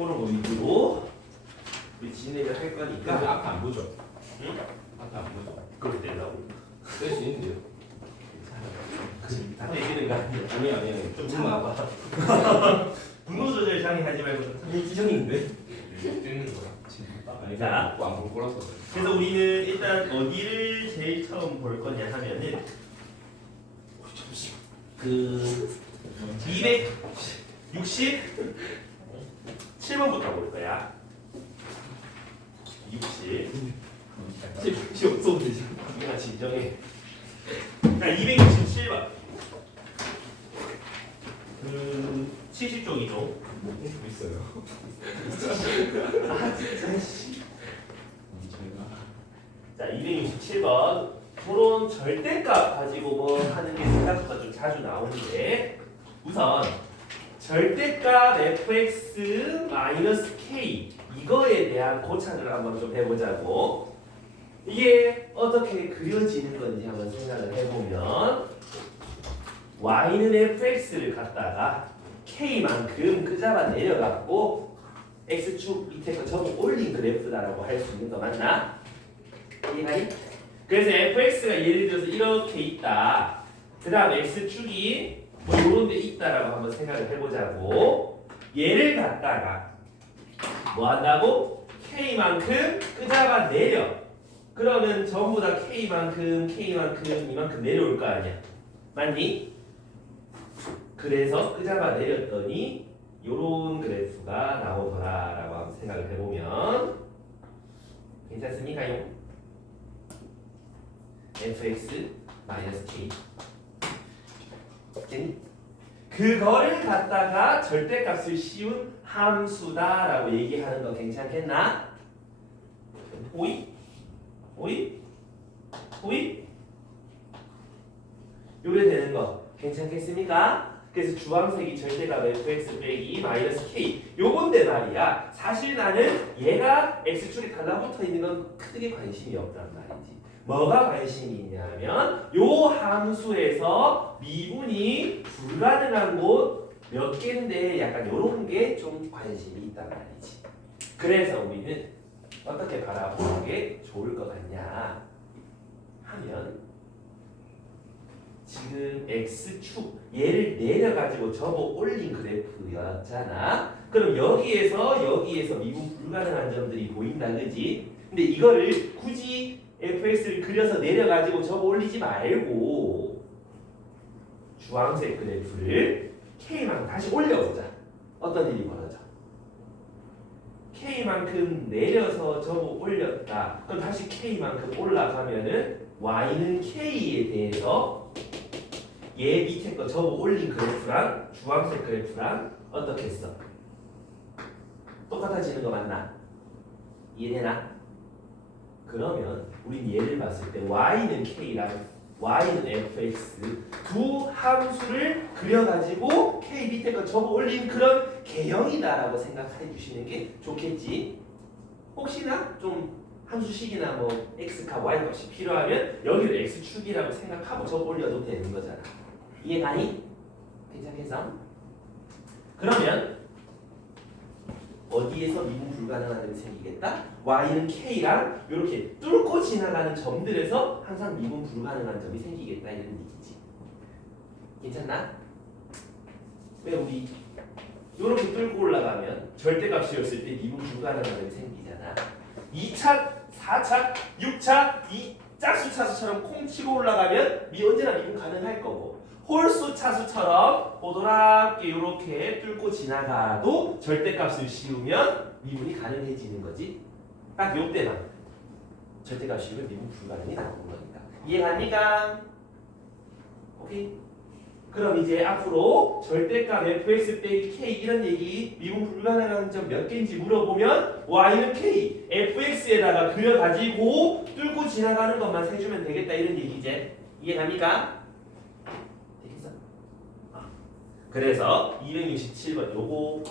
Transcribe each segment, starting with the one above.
그런 거 위주로 우리 진행을 할 근데 거니까. 앞에 안 보죠? 응? 앞에 안 보죠? 그걸 내려고. 뺄 수 있는데요? 다 내기는 거 아니야. 아니 좀 참아봐. 분노 조절 장애하지 말고 좀 상기지정인데. 뜯는 거야. 아니 자. 안볼 거라서. 그래서 우리는 일단 어디를 제일 처음 볼 거냐 하면은 그 267번부터 볼 거야. 60. 지금 없어 되지. 우리가 진정해. 자, 267번. 그 70쪽이죠. 있어요. 아 진짜 씨. 저희가 자, 267번. 그런 절대값 가지고 뭐 하는 게 생각보다 좀 자주 나오는데 우선 절대값 fx-k 이거에 대한 고찰을 한번 좀 해보자고. 이게 어떻게 그려지는 건지 한번 생각을 해보면 y는 fx를 갖다가 k만큼 끄잡아 내려갖고 x축 밑에 거 전부 올린 그래프다라고 할 수 있는 거 맞나? 이해가니? 그래서 fx가 예를 들어서 이렇게 있다. 그 다음 x축이 뭐 요런 데 있다라고 한번 생각을 해보자고. 얘를 갖다가 뭐 한다고? k만큼 끄잡아 내려. 그러면 전부 다 k만큼 이만큼 내려올 거 아니야. 맞니? 그래서 끄잡아 내렸더니 요런 그래프가 나오더라라고 한번 생각을 해보면 괜찮습니까요? fx-k 그거를 갖다가 절대값을 씌운 함수다라고 얘기하는 거 괜찮겠나? 오이? 요래 되는 거 괜찮겠습니까? 그래서 주황색이 절대값 fx 빼기 마이너스 k 요건데 말이야. 사실 나는 얘가 x축에 달라붙어 있는 건 크게 관심이 없단 말이지. 뭐가 관심이 있냐면 요 함수에서 미분이 불가능한 곳 몇 개인데 약간 요런 게 좀 관심이 있단 말이지. 그래서 우리는 어떻게 바라보는 게 좋을 것 같냐 하면 지금 x축 얘를 내려가지고 접어 올린 그래프였잖아. 그럼 여기에서 미분 불가능한 점들이 보인다, 그지? 근데 이거를 굳이 fx를 그려서 내려가지고 접어 올리지 말고 주황색 그래프를 k만 다시 올려보자. 어떤 일이 벌어져? k만큼 내려서 접어 올렸다. 그럼 다시 k만큼 올라가면은 y는 k에 대해서 얘 밑에 거 접어 올린 그래프랑 주황색 그래프랑 어떻게 했어? 똑같아지는 거 맞나? 이해되나? 그러면 우린 얘를 봤을 때 y는 k랑 y는 fx 두 함수를 그려가지고 k 밑에 거 접어 올린 그런 개형이다라고 생각해 주시는 게 좋겠지. 혹시나 좀 함수식이나 뭐 x값 y 값이 필요하면 여기를 x축이라고 생각하고 접어 올려도 되는 거잖아. 이해가니? 괜찮겠어? 그러면 어디에서 미분 불가능한 점이 생기겠다? y는 k랑 이렇게 뚫고 지나가는 점들에서 항상 미분 불가능한 점이 생기겠다 이런 얘기지. 괜찮나? 왜 우리 이렇게 뚫고 올라가면 절대값이었을 때 미분 불가능한 점이 생기잖아. 2차, 4차, 6차, 이 짝수 차수처럼 콩 치고 올라가면 언제나 미분 가능할 거고 홀수 차수처럼 보드랍게 이렇게 뚫고 지나가도 절대값을 씌우면 미분이 가능해지는 거지. 딱 요때만 절대값 씌우면 미분 불가능이 나오는 거니까. 이해갑니까? 오케이. 그럼 이제 앞으로 절대값 fx 빼기 k 이런 얘기 미분 불가능한 점 몇 개인지 물어보면 y는 k, fx에다가 그려가지고 뚫고 지나가는 것만 세주면 되겠다 이런 얘기지. 이해갑니까? 그래서 267번 요거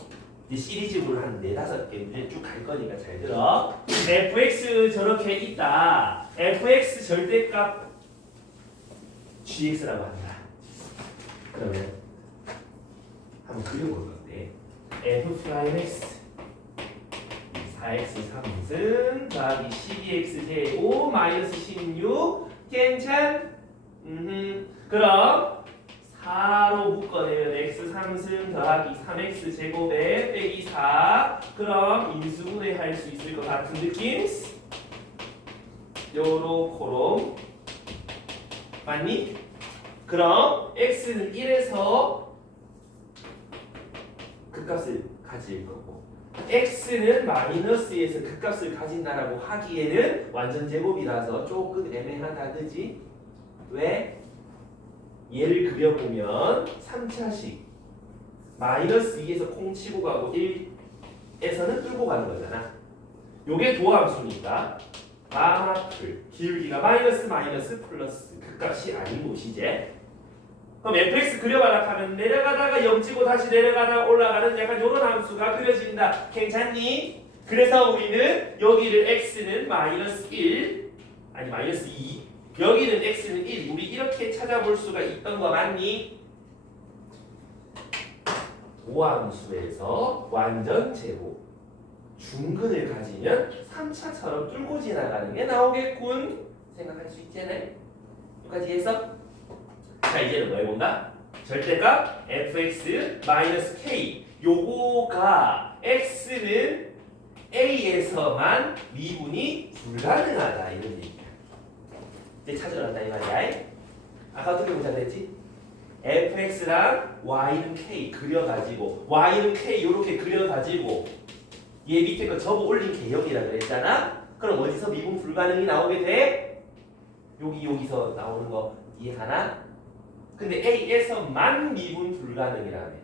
시리즈물 한 4-5개 문제 쭉 갈 거니까 잘 들어. fx 저렇게 있다. fx 절대값 gx라고 한다. 그러면 한번 그려볼 건데 f 프라임 x 4x 3승 더하기 12x 제곱 마이너스 16 괜찮? 그럼 4로 묶어내면 x 3승 더하기 3x 제곱에 빼기 4 그럼 인수분해 할 수 있을 것 같은 느낌? 요로코로 맞니? 그럼 x는 1에서 극값을 가질 거고 x는 마이너스에서 극값을 가진다라고 하기에는 완전 제곱이라서 조금 애매하다 그지? 왜? 얘를 그려보면 3차식 마이너스 2에서 콩 치고 가고 1에서는 뚫고 가는 거잖아. 요게 도함수니까 마플 기울기가 마이너스 플러스 극값이 아닌 곳이지. 그럼 fx 그려봐라 하면 내려가다가 0 찍고 다시 내려가다가 올라가는 약간 요런 함수가 그려진다. 괜찮니? 그래서 우리는 여기를 x는 마이너스 1 아니 마이너스 2 여기는 x는 1 우리 이렇게 찾아볼 수가 있던 거 맞니? 도함수에서 완전 제곱 중근을 가지면 3차처럼 뚫고 지나가는 게 나오겠군. 생각할 수 있잖아. 여기까지 해서 자 이제는 뭐 해본다? 절대값 fx 마이너스 k 요거가 x는 a에서만 미분이 불가능하다 이런 얘기야. 이제 찾으러 간다 이 말이야. 아까 어떻게 보자랬지? fx랑 y는 k 그려가지고 y는 k 요렇게 그려가지고 얘 밑에 거 접어 올린 개형이라 그랬잖아. 그럼 어디서 미분 불가능이 나오게 돼? 여기서 나오는 거 이해가나? 근데 A에서만 미분 불가능이라네.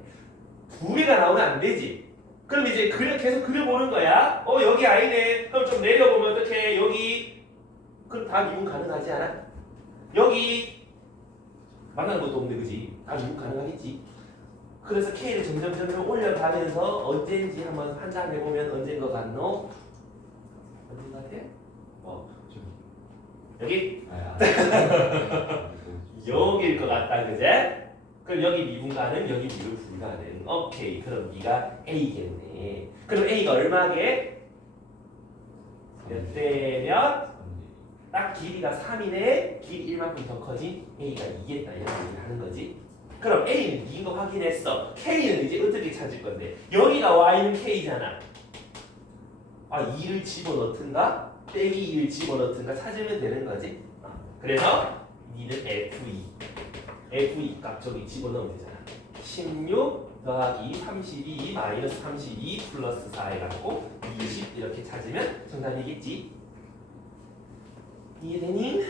두 개가 나오면 안 되지. 그럼 이제 계속 그려보는 거야. 여기 아니네. 그럼 좀 내려보면 어떡해? 여기 그럼 다 미분 가능하지 않아? 여기 만나는 것도 없는데 그지? 다 미분 가능하겠지. 그래서 K를 점점 올려가면서 언젠지 한번 판단해보면 언제인 것 같노? 언제인 것 같아? 여기? 여기일 것 같다 그제? 그럼 여기 미분가는 여기 미분 불가능. 오케이 그럼 네가 A겠네. 그럼 A가 얼마게? 몇 대면? 딱 길이가 3이네. 길이 1만큼 더 커진 A가 2겠다 이런 얘기를 하는 거지. 그럼 A는 2인 거 확인했어. K는 이제 어떻게 찾을 건데? 여기가 Y는 K잖아. 2를 집어넣든가 빼기 2를 집어넣든가 찾으면 되는 거지. 그래서 니는 F2 값 저기 집어넣으면 되잖아. 16 더하기 32 마이너스 32 플러스 4 해갖고 20 이렇게 찾으면 정답이겠지. 이해되니?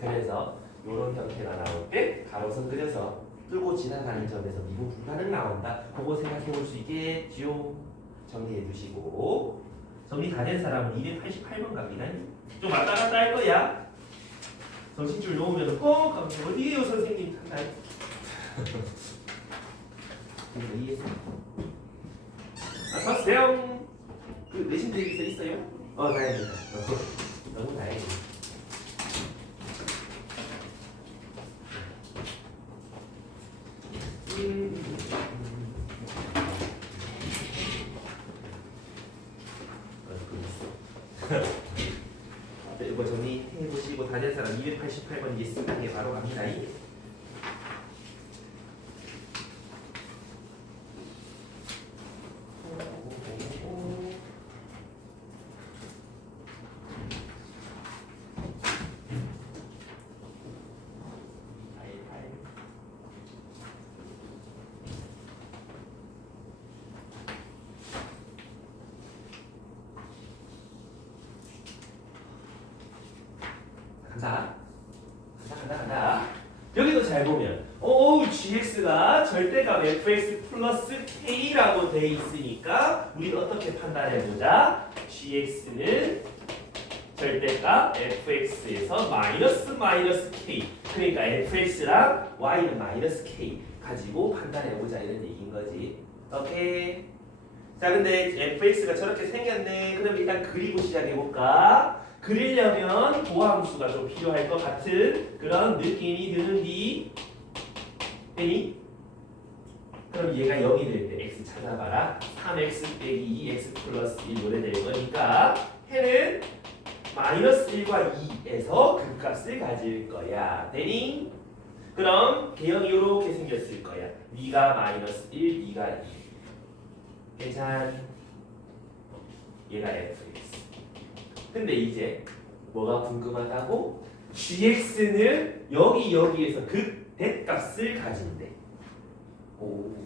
그래서 이런 형태가 나올 때 가로선 그려서 뚫고 지나가는 점에서 미분 불가능 나온다. 그거 생각해 볼 수 있겠지요. 정리해 두시고 정리 다 된 사람은 288번 갑니다. 좀 왔다 갔다 할 거야. 정신줄 놓으면 어디에요 선생님 한다. 이해했어? 쳤어요. 그 내신 대기서 있어요? 다행이다. 너무 다행이다. 이거 정리해보시고 다 된 사람 288번 예스 단계 바로 갑니다. 간다. 여기도 잘 보면 gx가 절대값 fx 플러스 k라고 돼 있으니까 우리는 어떻게 판단해보자. gx는 절대값 fx에서 마이너스 k 그러니까 fx랑 y는 마이너스 k 가지고 판단해보자 이런 얘기인 거지. 오케이. 자 근데 fx가 저렇게 생겼네. 그럼 일단 그리고 시작해볼까? 그리려면 도함수가 좀 필요할 것 같은 그런 느낌이 드는디. 되니? 그럼 얘가 0이 될 때 x 찾아봐라. 3x 빼기 2x 플러스 1로 될 거니까 해는 마이너스 1과 2에서 극값을 가질 거야. 되니? 그럼 개형이 이렇게 생겼을 거야. 네가 마이너스 1, 네가 2. 괜찮? 얘가 fx. 근데 이제 뭐가 궁금하다고? gx는 여기에서 극대값을 가진대. 오.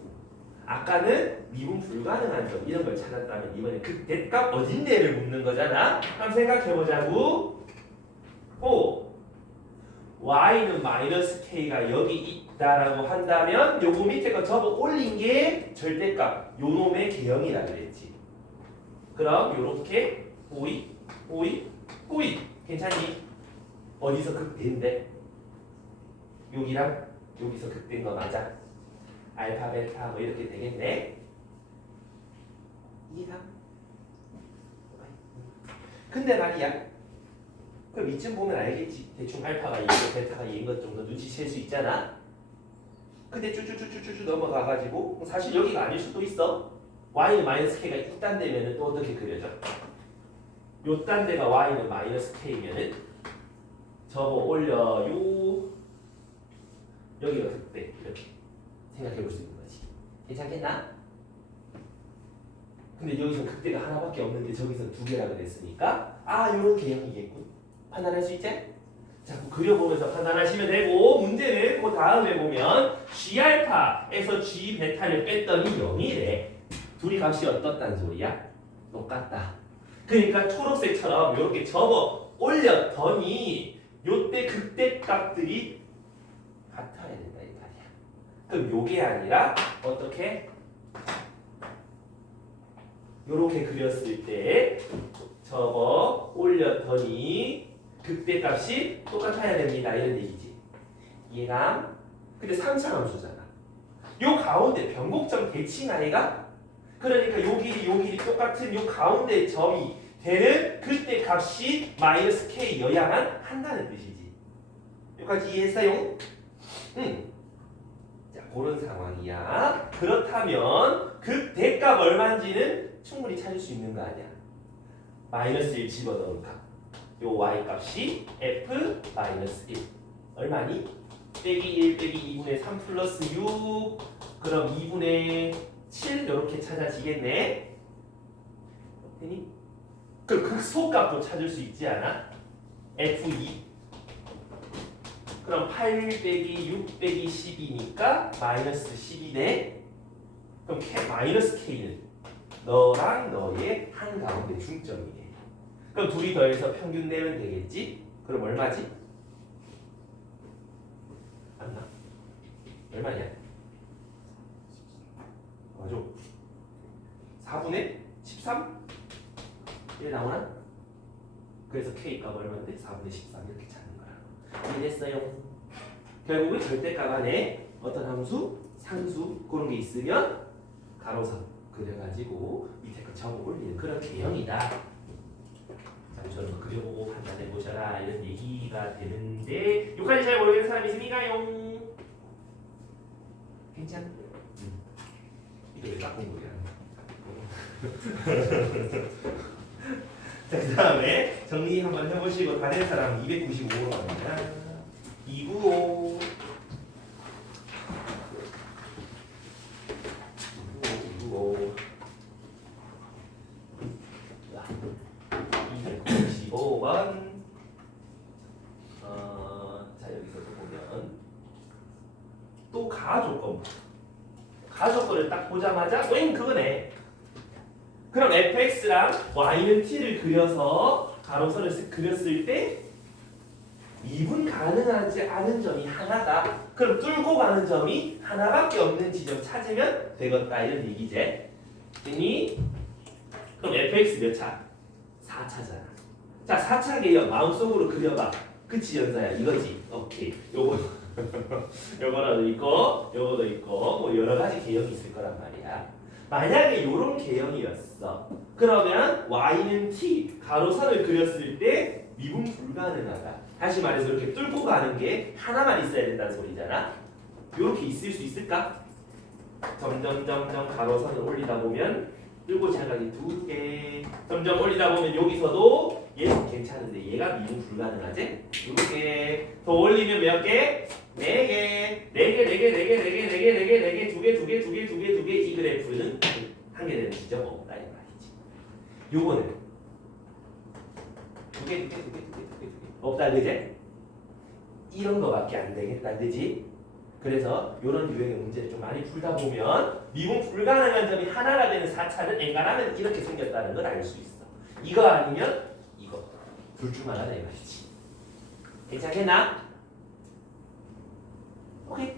아까는 미분 불가능한 점 이런 걸 찾았다면 이번에 극대값 어딘데를 묻는 거잖아. 한번 생각해보자고. 오. y는 마이너스 k가 여기 있다라고 한다면 요거 밑에 거 접어 올린 게 절대값 요 놈의 개형이라 그랬지. 그럼 요렇게 오이 괜찮니? 어디서 극대인데? 여기랑 여기서 극대인 거 맞아? 알파 베타 뭐 이렇게 되겠네. 이해가? 근데 말이야. 그럼 이쯤 보면 알겠지. 대충 알파가 2고 베타가 2인 것 정도 눈치챌 수 있잖아. 근데 쭈쭈쭈쭈쭈 넘어가가지고 사실 여기가 아닐 수도 있어. y는 마이너스 k가 이딴 데면은 또 어떻게 그려져? 요딴 데가 y는 마이너스 k면은 접어 올려요. 여기가 극대 이렇게 생각해 볼 수 있는 거지. 괜찮겠나? 근데 여기서 극대가 하나밖에 없는데 저기서 두 개라 그랬으니까 요런 개형이겠군. 판단할 수 있지? 자꾸 그려보면서 판단하시면 되고 문제는 그 다음에 보면 G알파에서 G베타를 뺐더니 0이래. 둘이 값이 어떻단 소리야? 똑같다. 그러니까 초록색처럼 이렇게 접어 올렸더니 요때 극대값들이 같아야 된다 이 말이야. 그럼 요게 아니라 어떻게? 요렇게 그렸을 때 접어 올렸더니 극대값이 똑같아야 됩니다. 이런 얘기지. 이해감? 근데 3차 함수잖아. 요 가운데 변곡점 대칭 아이가? 그러니까 요 길이 똑같은 요 가운데 점이 되는 극대값이 마이너스 k여야만 한다는 뜻이지. 여기까지 이해했어요? 자, 그런 상황이야. 그렇다면 극대값 얼마인지는 충분히 찾을 수 있는 거 아니야. 마이너스 1 집어넣은 값. 요 y 값이 f 마이너스 1 얼마니? 빼기 1 빼기 2분의 3 플러스 6 그럼 2분의 7 이렇게 찾아지겠네. 되니? 그럼 극소값도 찾을 수 있지 않아? f2 그럼 8 빼기 6 빼기 10이니까 마이너스 10이네. 그럼 마이너스 k는 너랑 너의 한가운데 중점이네. 그럼 둘이 더해서 평균 내면 되겠지? 그럼 얼마지? 맞나? 얼마냐? 맞아. 4분의 13? 이래 나오나? 그래서 K값 얼마인데? 4분의 13 이렇게 찾는 거야. 이해됐어요? 결국은 절대값 안에 어떤 함수, 상수 그런 게 있으면 가로선 그려가지고 밑에 거 접어 올리는 그런 개형이다. 저런 거 그려보고 판단해 보셔라 이런 얘기가 되는데 여기까지 잘 모르겠는 사람 있습니까요? 괜찮? 이거 왜 딱 공부야? 자, 그 다음에 정리 한번 해보시고 다 된 사람 295로 갑니다. 295 295번 자 여기서도 보면 또 가조건을 딱 보자마자 웽 그거네. 그럼 fx랑 y는 t를 그려서 가로선을 쓱 그렸을 때 미분 가능하지 않은 점이 하나다. 그럼 뚫고 가는 점이 하나밖에 없는 지점 찾으면 되겠다 이런 얘기지. 됐니? 그럼 fx 몇 차? 4차잖아. 자 4차 개형 마음속으로 그려봐. 그치 연사야 이거지. 오케이. 요거라도 있고 요거도 있고 뭐 여러 가지 개형이 있을 거란 말이야. 만약에 요런 개형이었어. 그러면 y는 t 가로선을 그렸을 때 미분 불가능하다. 다시 말해서 이렇게 뚫고 가는 게 하나만 있어야 된다는 소리잖아. 요렇게 있을 수 있을까? 점점 가로선을 올리다 보면 뚫고 지나가기 2개. 점점 올리다 보면 여기서도 얘는 괜찮은데 얘가 미분 불가능하지? 2개. 더 올리면 몇 개? 4개. 4개, 4개, 4개, 4개, 4개, 4개, 4개, 2개, 2개, 2개, 2개, 2개. 이 그래프는 한 개 되는 지점 없다 이 말이지. 요거는 2개, 2개, 2개, 2개, 2개, 2개 없다 그제? 이런 거밖에 안 되겠다 그지? 그래서 이런 유형의 문제를 좀 많이 풀다 보면 미분 불가능한 점이 하나가 되는 4차는 엔간하면 이렇게 생겼다는 걸 알 수 있어. 이거 아니면 이거. 둘 중 하나다 이 말이지. 괜찮겠나? 오케이.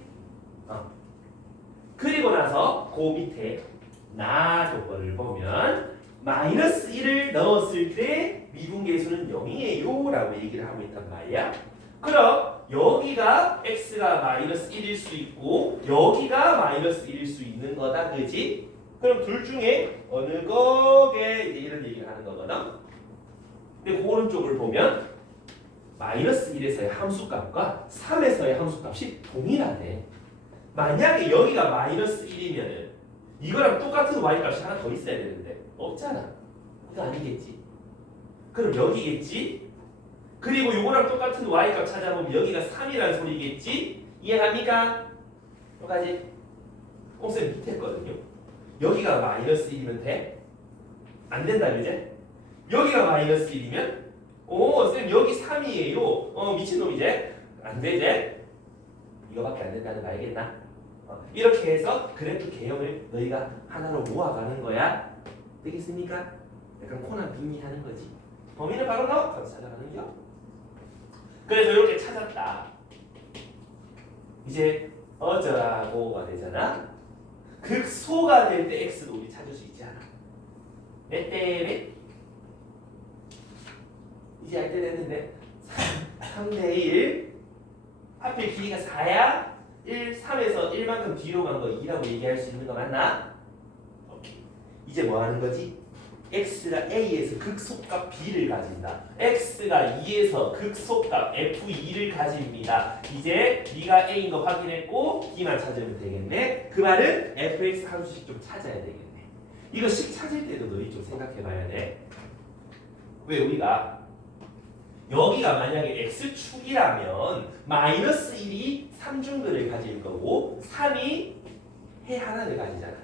그리고 나서 그 밑에 나 조건을 보면 마이너스 1을 넣었을 때 미분계수는 0이에요 라고 얘기를 하고 있단 말이야. 그럼 여기가 x가 마이너스 1일 수 있고 여기가 마이너스 1일 수 있는 거다 그지? 그럼 둘 중에 어느 거게 이제 이런 얘기를 하는 거거든. 근데 그 오른쪽을 보면 마이너스 1에서의 함수값과 3에서의 함수값이 동일하대. 만약에 여기가 마이너스 1이면은 이거랑 똑같은 y값이 하나 더 있어야 되는데 없잖아. 이거 아니겠지. 그럼 여기겠지. 그리고 이거랑 똑같은 y값 찾아보면 여기가 3이라는 소리겠지? 이해갑니까? 여기까지. 쌤 밑에 거든요. 여기가 마이너스 1이면 돼? 안 된다 그제? 여기가 마이너스 1이면 쌤 여기 3이에요. 미친놈이지? 안 되지? 이거밖에 안 된다는 거 알겠나? 이렇게 해서 그래프 개형을 너희가 하나로 모아가는 거야. 되겠습니까? 약간 코난 빙의 하는 거지. 범위는 바로 너 찾아가는 겨. 그래서 이렇게 찾았다. 이제 어쩌라고가 되잖아. 극소가 될 때 x도 우리 찾을 수 있지 않아? 몇 대 몇? 이제 알 때 됐는데 3대 1 하필 길이가 4야? 3에서 1만큼 뒤로 간 거 2라고 얘기할 수 있는 거 맞나? 오케이. 이제 뭐 하는 거지? x가 a에서 극소값 b를 가진다. x가 2에서 극소값 f2를 가집니다. 이제 b가 a인 거 확인했고 b만 찾으면 되겠네. 그 말은 fx 함수식 좀 찾아야 되겠네. 이거 식 찾을 때도 너희 좀 생각해 봐야 돼. 왜 우리가 여기가 만약에 x축이라면 마이너스 1이 3중근을 가질 거고 3이 해 하나를 가지잖아.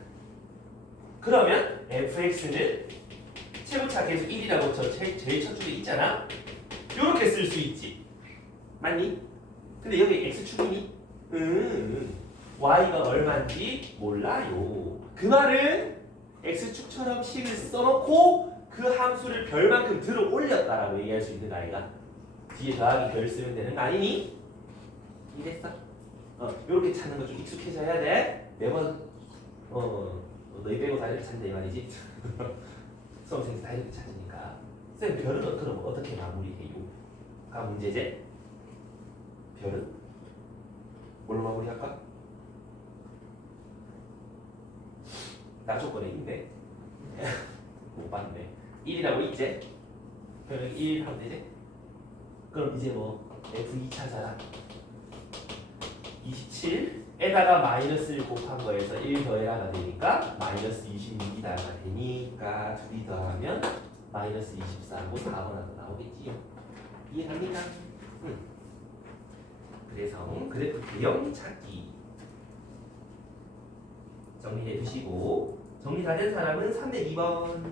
그러면 fx는 최고차 계수 1이라고 제일 첫 줄에 있잖아. 이렇게 쓸 수 있지. 맞니? 근데 여기 x축이니? y가 얼마인지 몰라요. 그 말은 x축처럼 식을 써놓고 그 함수를 별만큼 들어 올렸다라고 얘기할 수 있는 거 아이가? 뒤에 더하기 별 쓰면 되는 거 아니니? 이랬어? 이렇게 찾는 거 좀 익숙해져야 돼. 매번 너희 빼고 다 이렇게 찾는다 이 말이지. 수험생이 다 이렇게 찾으니까. 쌤 별은 그럼 어떻게 마무리해요? 가 문제제? 별은? 뭘로 마무리할까? 나 조건에 있네. 못 봤네. 1이라고 있지? 별은 1 하면 되지? 그럼 이제 뭐 F2 찾아라. 27에다가 마이너스를 곱한 거에서 1 더해라가 되니까 마이너스 26이다가 되니까 둘이 더하면 마이너스 24하고 4번하고 나오겠지요. 이해갑니까? 그래서 그래프 개형 찾기 정리해 두시고 정리 다 된 사람은 3대 2번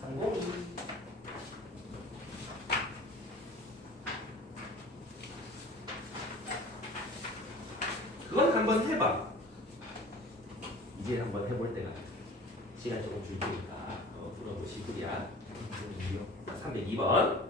302 그건 한번 해봐. 이제 한번 해볼 때가 시간 조금 줄 테니까 풀어보시구야. 302번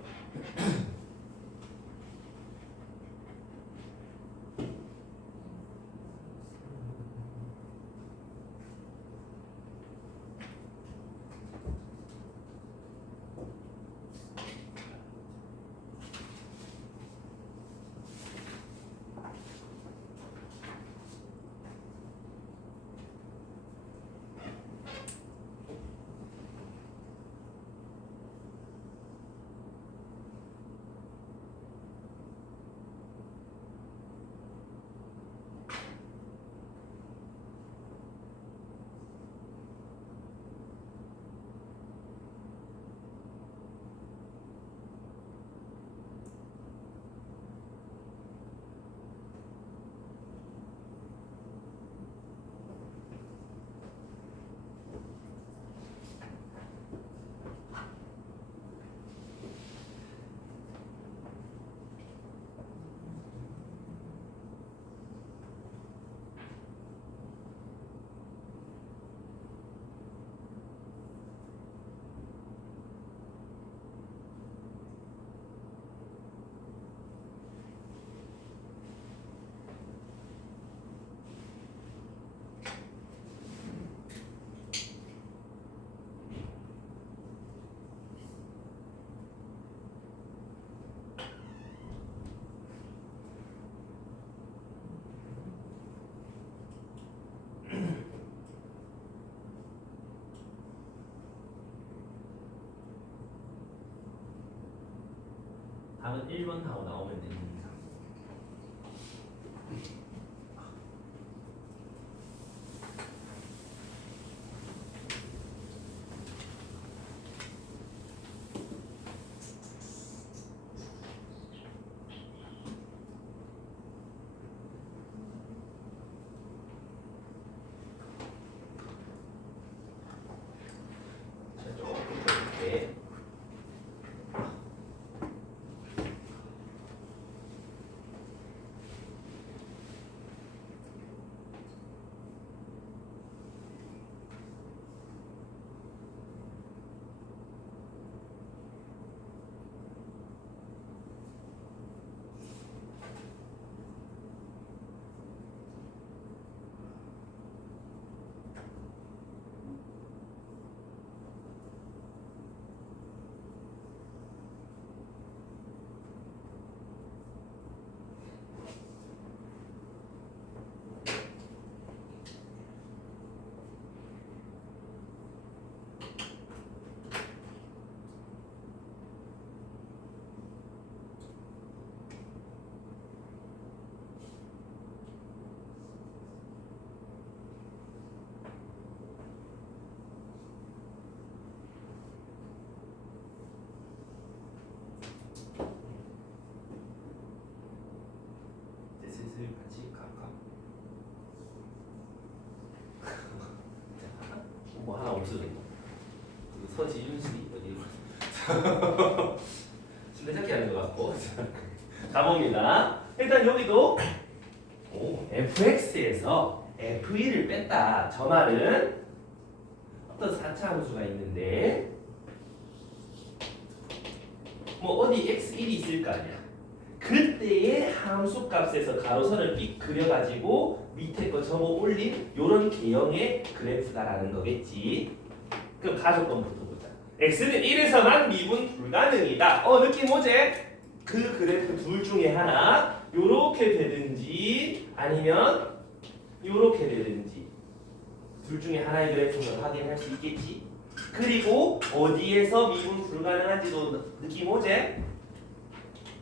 답은 1번 하고 나오면 됩니다. 자, 조금 더 이렇게. 이제 슬슬 같이 갈까? 뭐 하나 없어졌네. 그 서지윤씨 어디로? 술래잡기 하는 것 같고. 가봅니다. 일단 여기도 fx에서 f1을 뺐다. 저 말은 어떤 4차 함수가 있는데 뭐 어디 x1이 있을 거 아니야. 그때의 함수 값에서 가로선을 삑 그려가지고 밑에 거 접어 올린 요런 개형의 그래프다라는 거겠지. 그럼 가조건부터 보자. x는 1에서만 미분 불가능이다. 느낌 오지? 그 그래프 둘 중에 하나 요렇게 되든지 아니면 요렇게 되든지 둘 중에 하나의 그래프를 확인할 수 있겠지. 그리고 어디에서 미분 불가능한지도 느낌 오지?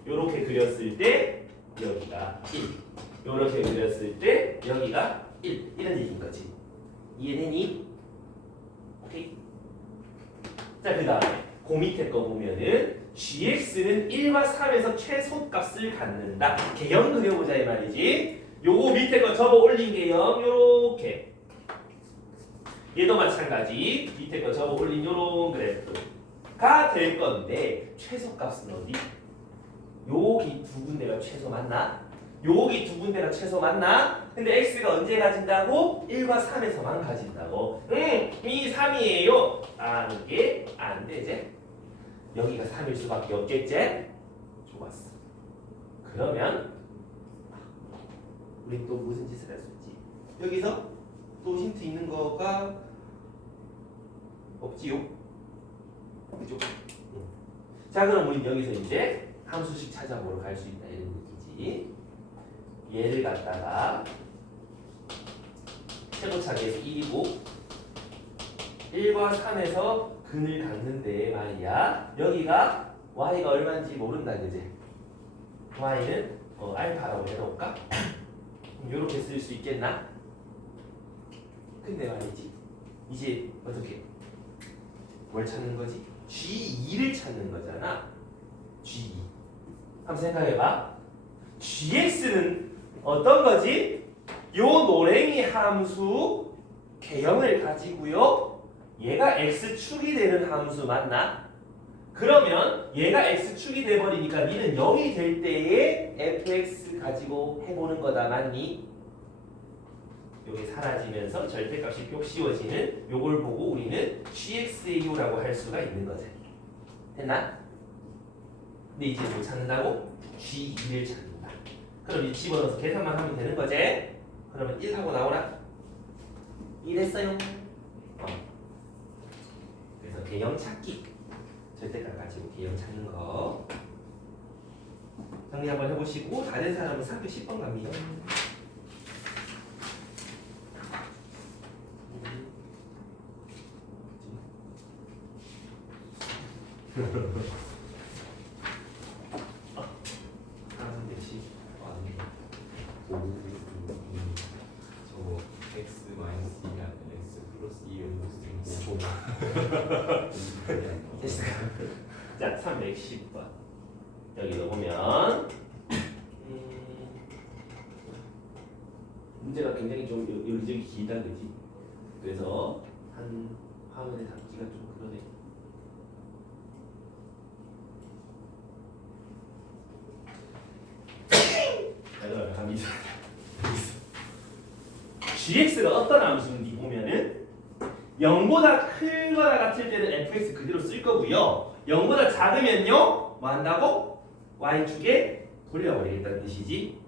요렇게 그렸을 때 여기가 1 요렇게 그렸을 때 여기가 1 이런 얘기인 거지. 이해되니? 오케이. 자, 그 다음에 그 밑에 거 보면은 gx는 1과 3에서 최소값을 갖는다. 개형 그려보자 이 말이지. 요거 밑에 거 접어 올린 개형 요렇게 얘도 마찬가지 밑에 거 접어 올린 요런 그래프가 될 건데 최소값은 어디? 여기 두 군데가 최소 맞나? 여기 두 군데가 최소 맞나? 근데 x가 언제 가진다고? 1과 3에서만 가진다고. 이 3이에요. 이게 안 되지? 여기가 3일 수밖에 없겠지? 좋았어. 그러면 우리 또 무슨 짓을 할 수 있지? 여기서 또 힌트 있는 거가 없지요? 그죠? 자, 그럼 우리 여기서 이제 함수식 찾아보러 갈 수 있다 이런 얘기지. 얘를 갖다가 최고차기에서 1이고 1과 3에서 근을 갖는데 말이야. 여기가 y가 얼마인지 모른다 그지? y는 알파라고 해놓을까? 이렇게 쓸 수 있겠나? 근데 말이지. 이제 어떻게? 뭘 찾는 거지? G2를 찾는 거잖아. G2. 한번 생각해봐. GX는 어떤 거지? 요 노랭이 함수 개형을 가지고요. 얘가 x축이 되는 함수 맞나? 그러면 얘가 x축이 돼버리니까 니는 0이 될 때에 fx 가지고 해보는 거다 맞니? 요게 사라지면서 절대값이 뿅 씌워지는 요걸 보고 우리는 gxa요라고 할 수가 있는 거지. 됐나? 근데 이제 뭐 찾는다고? g2를 찾는다. 그럼 이 집어넣어서 계산만 하면 되는 거지? 그러면 1 하고 나오나? 1 했어요. 그래서 개형 찾기. 절대값 가지고 개형 찾는 거. 정리 한번 해보시고 다른 사람은 3교 10번 갑니다. 됐어. 자, 310번. 여기 넣어보면 문제가 굉장히 좀 여기저기 길다 그지? 그래서 한 화면에 담기가 좀 그러네. 내가 갑니다. gx가 어떤 함수인지 보면은 0보다 크거나 같을 때는 fx 그대로 쓸 거고요. 0보다 작으면요 뭐 한다고? y축에 돌려버리겠다는 뜻이지.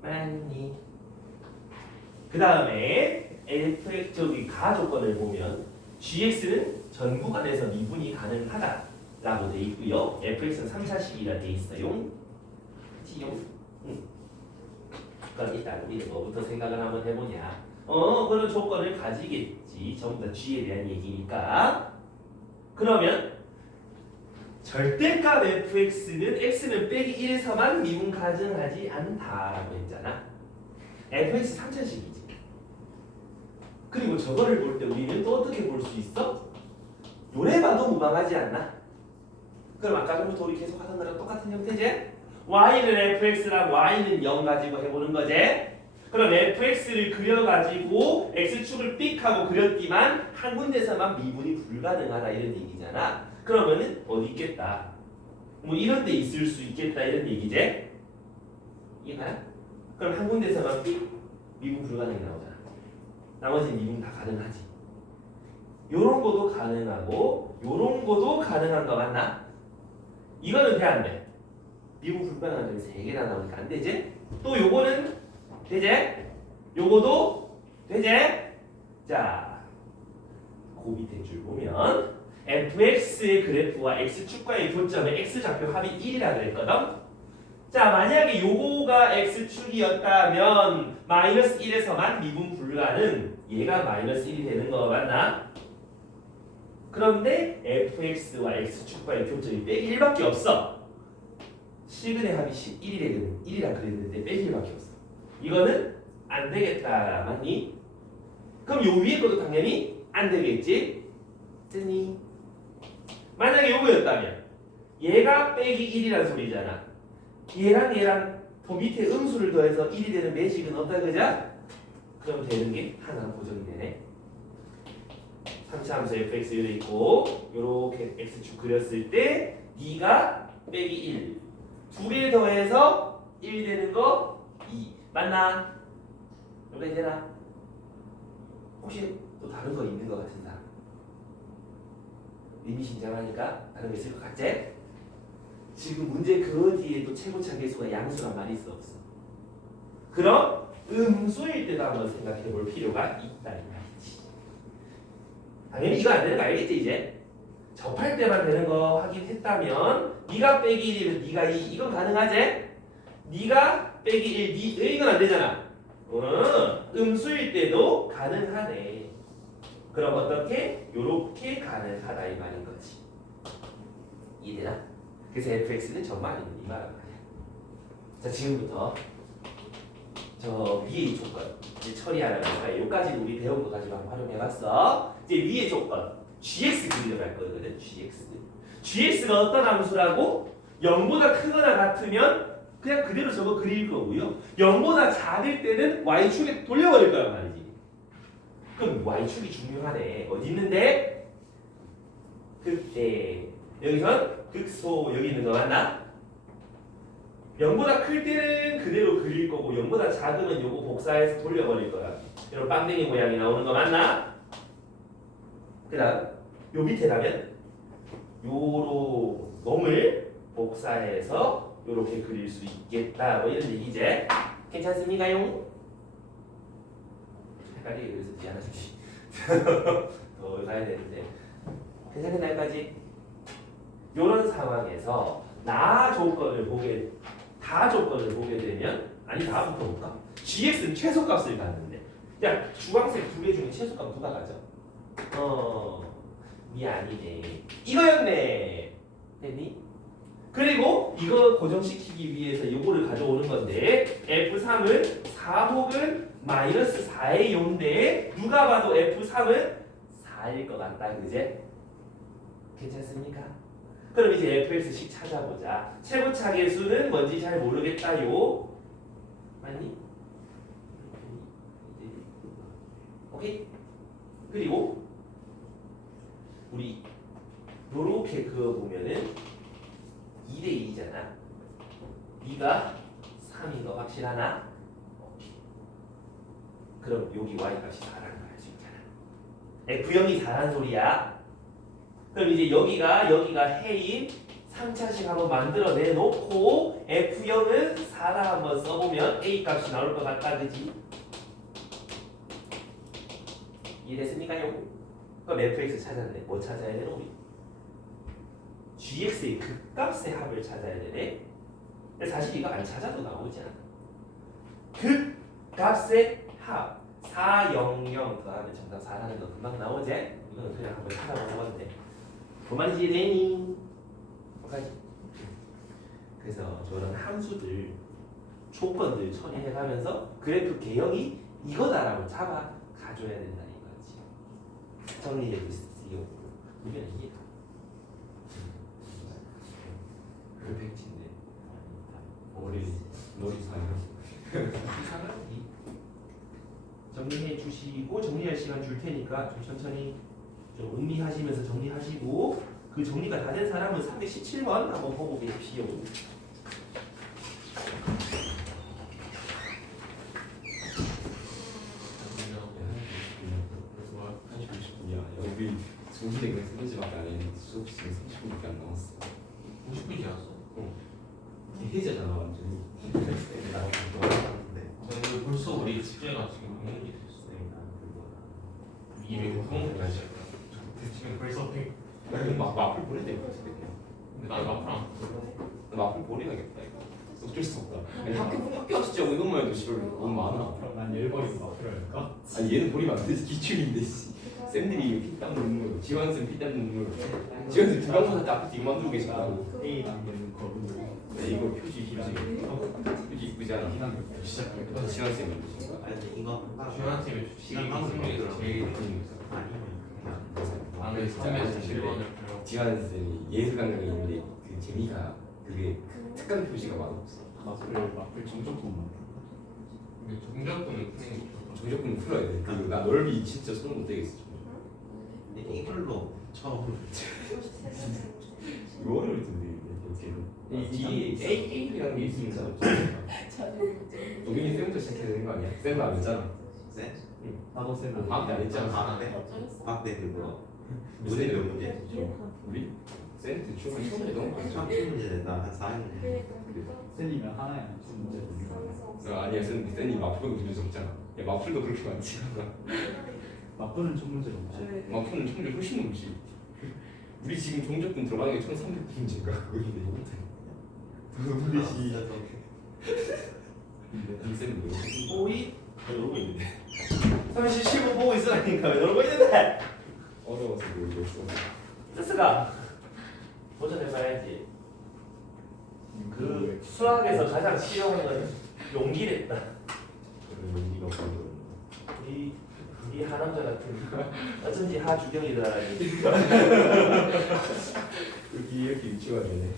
맞니? 그 다음에 fx 저기 가 조건을 보면 gx는 전 구간에서 미분이 가능하다라고 돼 있고요. fx는 3차식이라 돼 있어요. 그치요? 그럼 일단 우리는 뭐부터 생각을 한번 해보냐. 그런 조건을 가지겠지. 전부 다 g에 대한 얘기니까. 그러면 절대값 fx는 x는 빼기 1에서만 미분 가능하지 않다라고 했잖아. fx 3차식이지. 그리고 저거를 볼 때 우리는 또 어떻게 볼 수 있어? 요래 봐도 무방하지 않나? 그럼 아까 전부터 우리 계속 하던 거랑 똑같은 형태지? y는 fx랑 y는 0 가지고 해보는 거지? 그럼 fx를 그려가지고 x축을 삑 하고 그렸지만 한 군데서만 미분이 불가능하다 이런 얘기잖아. 그러면은 어디 있겠다? 뭐 이런 데 있을 수 있겠다 이런 얘기지? 이해가나? 그럼 한 군데서만 삑 미분 불가능이 나오잖아. 나머지 미분 다 가능하지. 요런 거도 가능하고 요런 거도 가능한 거 맞나? 이거는 돼 안 돼? 미분 불가능한 점이 3개나 나오니까 안 되지? 또 요거는 되지? 요거도 되지? 자, 그 밑에 줄 보면 fx의 그래프와 x축과의 교점의 x좌표 합이 1이라 그랬거든? 자, 만약에 요거가 x축이었다면 마이너스 1에서만 미분 불가능, 얘가 마이너스 1이 되는 거 맞나? 그런데 fx와 x축과의 교점이 빼기 1밖에 없어. 시그의 합이 1이라 그랬는데 빼기 1밖에 없어. 이거는 안 되겠다 맞니? 그럼 요 위에 것도 당연히 안 되겠지? 뜨니? 만약에 요거였다면 얘가 빼기 1이란 소리잖아. 얘랑 더 밑에 음수를 더해서 1이 되는 매식은 없다 그자? 그럼 되는 게 하나는 고정이 되네. 3차 함수 fx 이래 있고 요렇게 x축 그렸을 때 네가 빼기 1 두 개 더해서 1 되는 거 2 맞나? 이렇게 되나? 혹시 또 다른 거 있는 거 같은 사람? 의미심장하니까 다른 거 있을 것 같지? 지금 문제 그 뒤에 또 최고차 계수가 양수란 말이 있어 없어? 그럼 음수일 때도 한번 생각해 볼 필요가 있다 이 말이지. 당연히 이거 안 되는 거 알겠지 이제? 접할 때만 되는 거 확인했다면 네가 빼기 1이면 네가 2 이건 가능하지? 네가 빼기 1 이건 안 되잖아. 음수일 때도 가능하네. 그럼 어떻게? 요렇게 가능하다 이 말인 거지. 이해되나? 그래서 fx는 정말 아니면 이 말은 말이야. 자, 지금부터 저 위에 이 조건 이제 처리하라는 거야. 여기까지 우리 배운 거 가지고 한번 활용해봤어. 이제 위에 조건 gx 그리려갈 거거든. gx가 어떤 함수라고? 0보다 크거나 같으면 그냥 그대로 저거 그릴 거고요. 0보다 작을 때는 y축에 돌려버릴 거란 말이지. 그럼 y축이 중요하네. 어디 있는데? 그때 여기선 극소 여기 있는 거 맞나? 0보다 클 때는 그대로 그릴 거고 0보다 작으면 요거 복사해서 돌려버릴 거야. 이런 빵댕이 모양이 나오는 거 맞나? 그 다음 요 밑에 가면 요로 놈을 복사해서 요렇게 그릴 수 있겠다 뭐 이런 얘기지. 괜찮습니까요? 헷갈리게 그래서 미안하지. 더 가야 되는데 괜찮은 날까지 요런 상황에서 다 조건을 보게 되면 아니 다부터 볼까? gx는 최소값을 갖는데 야 주황색 두 개 중에 최소값 누가 가져? 아니네 이거였네 됐니? 그리고 이거 고정시키기 위해서 요거를 가져오는 건데 F3은 4혹은 마이너스 4의 요인데 누가 봐도 F3은 4일 것 같다, 그제? 괜찮습니까? 그럼 이제 fx식 찾아보자. 최고차계수는 뭔지 잘 모르겠다요. 맞니? 오케이? 그리고 우리 요렇게 그어보면은 2대 2잖아. B가 3인 거 확실하나? 오케이. 그럼 여기 y 값이 4라는 거 알 수 있잖아. F0이 4란 소리야. 그럼 이제 여기가 해인 3차식 한번 만들어 내놓고 F0은 4라 한번 써보면 A 값이 나올 것 같다, 그지? 이해됐습니까요? 그럼 fx 찾았네. 뭐 찾아야 되나 우리? gx의 극값의 합을 찾아야 되네. 근데 사실 이거 안 찾아도 나오지 않아. 극값의 합 400 더하면 정답 4라는 거 금방 나오지? 이거는 그냥 한번 찾아보는 건데 그만 이해되니? 뭐까지? 그래서 저런 함수들 조건들 처리해가면서 그래프 개형이 이거다라고 잡아 가줘야 된다는 거지. 정리해 주세요. 이게 이해가. 그 백지인데 머리 사요. 이상하지. 정리해 주시고 정리할 시간 줄 테니까 좀 천천히 좀 음미하시면서 정리하시고 그 정리가 다 된 사람은 317번 한번 보고 계십시오. 여기 수업이 그냥 3번째밖에 안 했는데 수업 시간 30분밖에 안 남았어. 50분이 지났어. 해자잖아 완전히. 저는 벌써 우리 숙제가 지금 공연이 됐어. 이미 구멍까지 지금 벌써 막 마플 보내야 될것 같은데 그냥. 근데 나 마프랑 나 마플 보내야겠다 이거. 어쩔 수 없다. 아니, 학교 진짜 이것만 해도 씨발 너무 많아. 그럼 난 1번이 마필할까? 아니 얘는 버리면 안 되지. 기출인데 씨. 쌤들이 피땀 눈물, 지원쌤 피땀 눈물. 지원쌤 두 강만 할때 앞에서 이거 만들고 계신다고. A 단계는 거부를 네, 이거 표지 표지 이쁘지 않아? 시작할까? 지원쌤 만드신 거야? 아니 이거 주한 쌤이 시간 방송 제일 아니면 나는 3에서 7번을 지원쌤이 예술 강령인데 그 재미가 그게 특강 표지가 맛없어. 마필 정적분만 근데 종잡고는 푸는 게 좋아. 정적분 풀어야 돼. 그리고 나 넓이 진짜 손 못 대겠어. 이걸로 처음 이거 어려울 텐데 이게 뒤에 A이라는 게 있으니까 동현이 쌤부터 시작해야 되는 거 아니야? 쌤은 안 했잖아. 세? 나도 쌤은 방학 안 했잖아. 방학때 방학때 그거 문제 몇 문제? 우리 쌤한테 충분히 문제 너무 참 많죠. 큰 문제 냈다 한 4일 쌤이면 하나에 한 문제 돌리고 아니야 쌤이 마플도 문제 적잖아. 야 마플도 그렇게 많지 않아. 마필은 첫 문제 넘지 마플은 총력 훨씬 넘지. 우리 지금 종적분 들어가는 게 1,300문제인가 그거인데 우리 씨. 근데 쌤은 왜? 보이? 이러고 있는데 30, 15 보고 있으라니까 왜 놀고 있는데? 어려워서 모르겠어. 뜻스가 도전해봐야지. 그 수학에서 가장 쉬운 건 용기랬다. 저는 용기가 없어서 우리 하남자 같은 어쩐지 하주경이더라니. 이렇게 유치가 되네.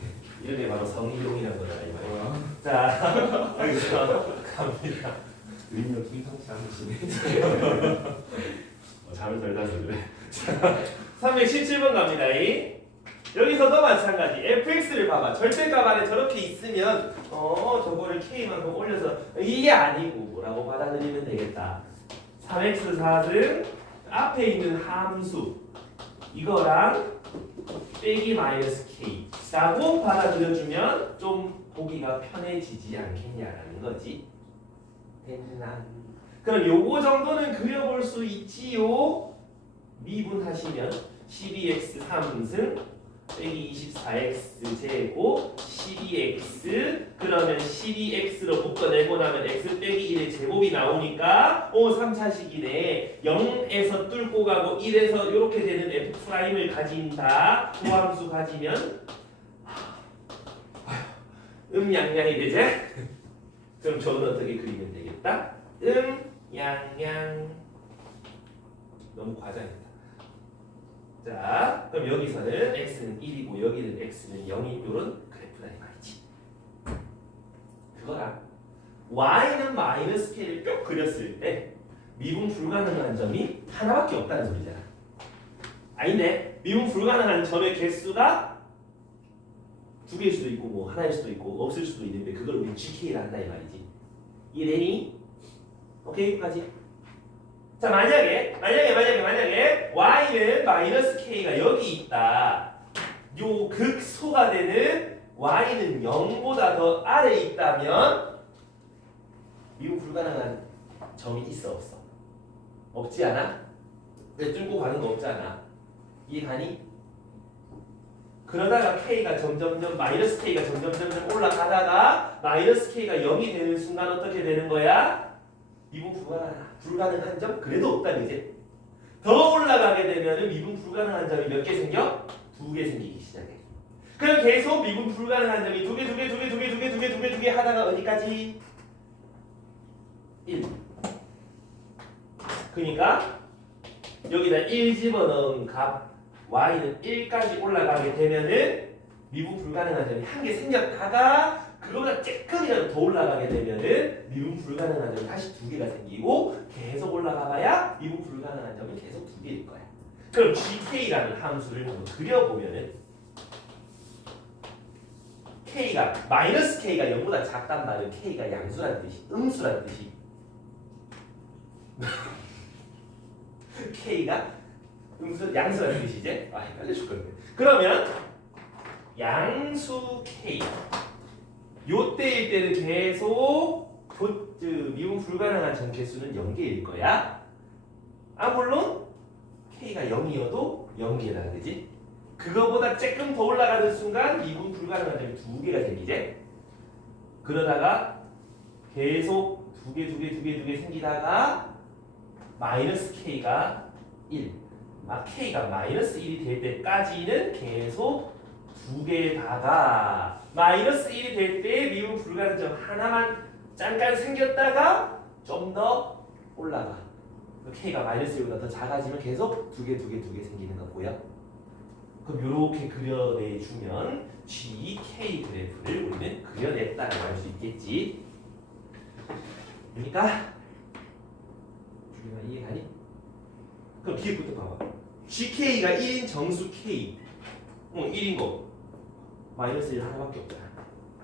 이런 게 바로 성희롱이라는 거다 이 말이야. 자, 여기서 갑니다. 의미가 kim상치 않으시네. 잠을 덜 자서 그래. 317번 갑니다. 여기서도 마찬가지. fx를 봐봐. 절대값 안에 저렇게 있으면 저거를 k만큼 올려서 이게 아니고 뭐라고 받아들이면 되겠다. 3x 4은 앞에 있는 함수 이거랑 빼기 마이너스 k 라고 받아들여주면 좀 보기가 편해지지 않겠냐라는 거지. 됐나? 그럼 요거 정도는 그려볼 수 있지요. 미분하시면 12x 3승 빼기 24x 제곱 12x 그러면 12x로 묶어내고 나면 x 빼기 1의 제곱이 나오니까 3차식이네. 0에서 뚫고 가고 1에서 이렇게 되는 f'을 가진다. 소함수 가지면 양양이 되지? 그럼 저는 어떻게 그리면 되겠다? 양양 너무 과장했다. 자, 그럼 여기서는 x는 1이고 여기는 x는 0인 이런 그래프다 이 말이지. 그거랑 y는 마이너스 k를 쭉 그렸을 때 미분 불가능한 점이 하나밖에 없다는 소리잖아. 아닌데 미분 불가능한 점의 개수가 두 개일 수도 있고 뭐 하나일 수도 있고 없을 수도 있는데 그걸 우리 GK라 한다 이 말이지. 이해되니? 오케이 여기까지. 자 만약에 y는 마이너스 k가 여기 있다. 요 극소가 되는 y는 0보다 더 아래에 있다면 미분 불가능한 점이 있어 없어? 없지 않아? 왜 뚫고 가는 거 없지 않아? 이해가니? 그러다가 k가 점점점 마이너스 k가 점점점 올라가다가 마이너스 k가 0이 되는 순간 어떻게 되는 거야? 미분 불가능한 점? 그래도 없다 이제. 더 올라가게 되면 미분 불가능한 점이 몇 개 생겨? 2개 생기기 시작해. 그럼 계속 미분 불가능한 점이 2개 하다가 어디까지? 1. 그러니까 여기다 1 집어넣은 값 y는 1까지 올라가게 되면은 미분 불가능한 점이 한 개 생겼다가 그거보다 조금이라도 더 올라가게 되면은 미분 불가능한 점이 다시 2개가 생기고 계속 올라가봐야 미분 불가능한 점이 계속 2개일 거야. 그럼 gk라는 함수를 한번 그려보면은 k가 마이너스 k가 0보다 작단 말은 k가 양수라는 뜻이 음수라는 뜻이 k가 양수라는 뜻이지? 아 헷갈려 죽겠네. 그러면 양수 k 요때일 때는 계속 미분 불가능한 점 개수는 0개일 거야. 아 물론 k가 0이어도 0개라 그지? 그거보다 조금 더 올라가는 순간 미분 불가능한 점이 2개가 생기지? 그러다가 계속 2개 생기다가 마이너스 k가 1 k가 마이너스 1이 될 때까지는 계속 2개다가 마이너스 1이 될 때 미분 불가능한 점 하나만 잠깐 생겼다가 좀 더 올라가. k가 마이너스 1보다 더 작아지면 계속 2개 생기는 거고요. 그럼 이렇게 그려내주면 GK 그래프를 우리는 그려냈다고 할 수 있겠지. 그러니까 주변아 이해가니? 그럼 뒤에부터 봐봐. GK가 1인 정수 K 1인 거 마이너스 1 하나밖에 없잖아.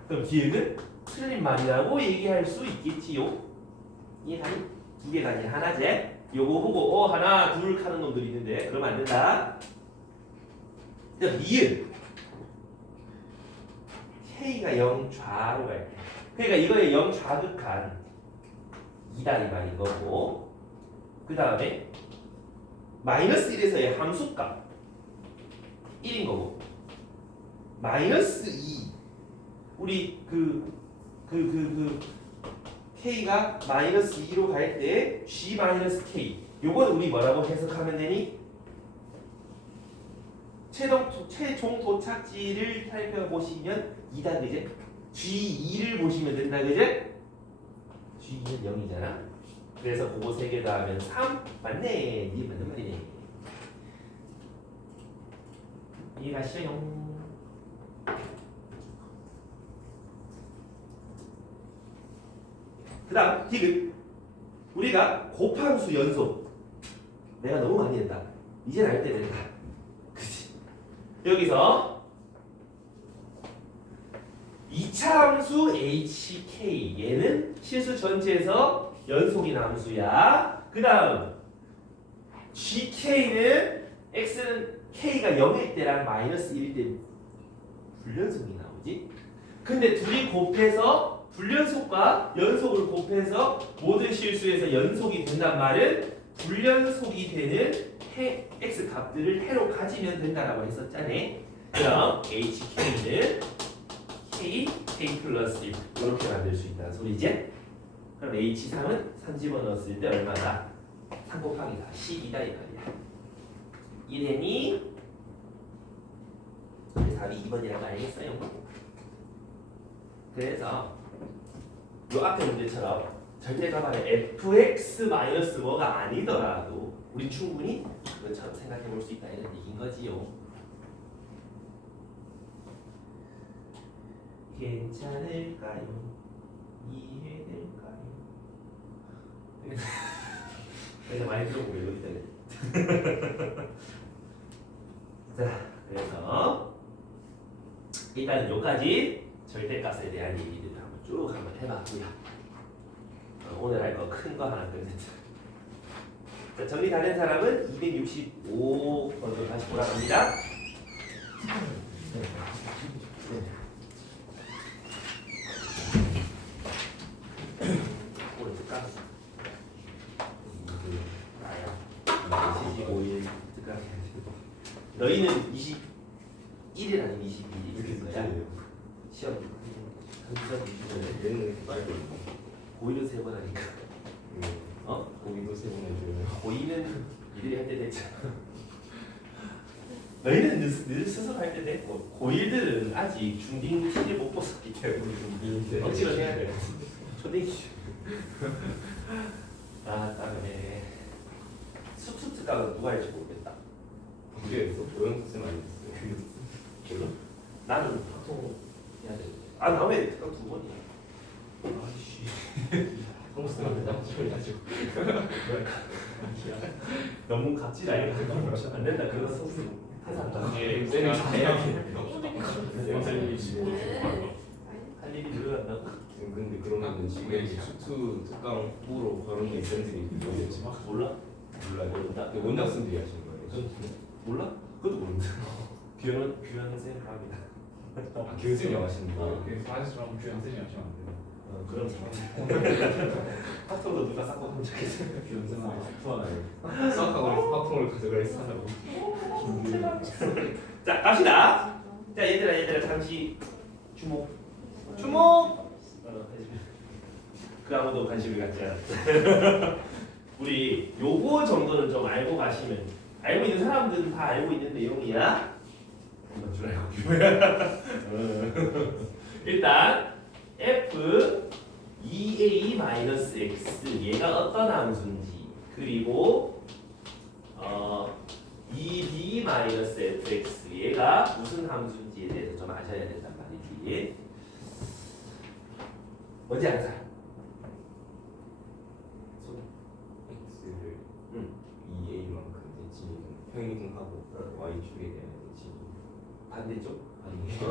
그럼 뒤에는 틀린 말이라고 얘기할 수 있겠지요. 이해가니? 2개가 아니라 하나지. 요거 보고 하나 둘 하는 놈들이 있는데 그러면 안 된다. 니은 K가 0 좌로 갈 때 그러니까 이거에 0 좌극한 2다 이 말인 거고 그 다음에 마이너스 1에서의 함수값 1인 거고 마이너스 2 우리 K가 마이너스 2로 갈 때 G 마이너스 K 요거는 우리 뭐라고 해석하면 되니? 최종 도착지를 살펴보시면 2다 그제? G2를 보시면 된다 그제? G2는 0이잖아. 그래서 그거 3개 더하면 3 맞네. 이게 맞는 말이네. 이해가시죠? 그 다음 디귿 우리가 곱함수 연속 내가 너무 많이 했다. 이젠 알 때 된다. 그치? 여기서 2차 함수 HK 얘는 실수 전체에서 연속인 함수야. 그 다음 GK는 X는 K가 0일 때랑 마이너스 1일 때 불연속이 나오지. 근데 둘이 곱해서 불연속과 연속을 곱해서 모든 실수에서 연속이 된단 말은 불연속이 되는 X 값들을 해로 가지면 된다라고 했었잖아요. 그럼 HK는 K 플러스 1 이렇게 만들 수 있다는 소리지. 그럼 H3은 3 집어넣었을 때 얼마다? 3 곱하기 4 12다 이 말이야. 이해되니? 답이 2번이라고 알겠어요? 그래서 요 앞에 문제처럼 절대값안에 fx 마이너스 뭐가 아니더라도 우린 충분히 그것처럼 생각해 볼 수 있다 이런 얘기인 거지요. 괜찮을까요? 이해될까요? 내가 많이 들어보고 멜로디 때문에. 자, 그래서 일단은 여기까지 절대값에 대한 얘기들을 한번 해봤고요. 오늘 할 거 큰 거 하나 끝냈죠. 자, 정리 다 된 사람은 265번으로 다시 돌아갑니다. 오른쪽 까 나야 25일 특강 너희는 21일 아니면 22일 이렇게 있을 거야. 쓰세요. 시험 한 시험 주시면 얘는 이렇게 빨리 걸려. 고일을 3번 하니까 어? 고기도 세번 해줘요. 고일은 니들이 할 때 됐잖아. 너희는 늘 스스로 할 때 됐고 고일들은 아직 중딩 티를 못 벗었기 때문에 억지로 해야 돼. 초딩 아 다음에 수투 특강은 누가 할지 모르겠다. 그게 있어? 조영수 쌤 아니었어요? 몰라? 나는 보통 해야 돼. 아 다음에 특강 2번이야. 아이씨. 성우 쌤한테 나 소리 나죠. 너무 갑질 아니야. 안 된다. 그거 소스 회사한다. 예, 쌤이 다 해야 돼. 할 일이 늘어난다고? 근데 그러면은 지금 수투 특강 후보로 거론된 쌤들이 누구였지? 몰라? 몰라요. 모른다. 그 원장쌤들이 하시는 거예요. 몰라? 그것도 모른다. 규현 쌤 갑니다. 아, 교수님 하시는 거예요? 그 사실상 주연쌤이 하시면 안 돼요. 그런 파토도 누가 싹고 본 적이 있어. 주연쌤하고 스푸하나요? 수학학원에서 화풍을 가져가 했어요. 자 갑시다. 자 얘들아 잠시 주목. 그 아무도 관심을 갖지 않았다. 우리 요거 정도는 좀 알고 가시면 알고 있는 사람들은 다 알고 있는 내용이야. 이건 줄 알고 일단 f 2a-x 얘가 어떤 함수인지 그리고 2b-fx 얘가 무슨 함수인지에 대해서 좀 아셔야 된단 말이지. 뭔지 아는 사람? x를 응. 2a만큼 대칭 평행하고 y축에 대한 대칭 반대쪽? 아니에요.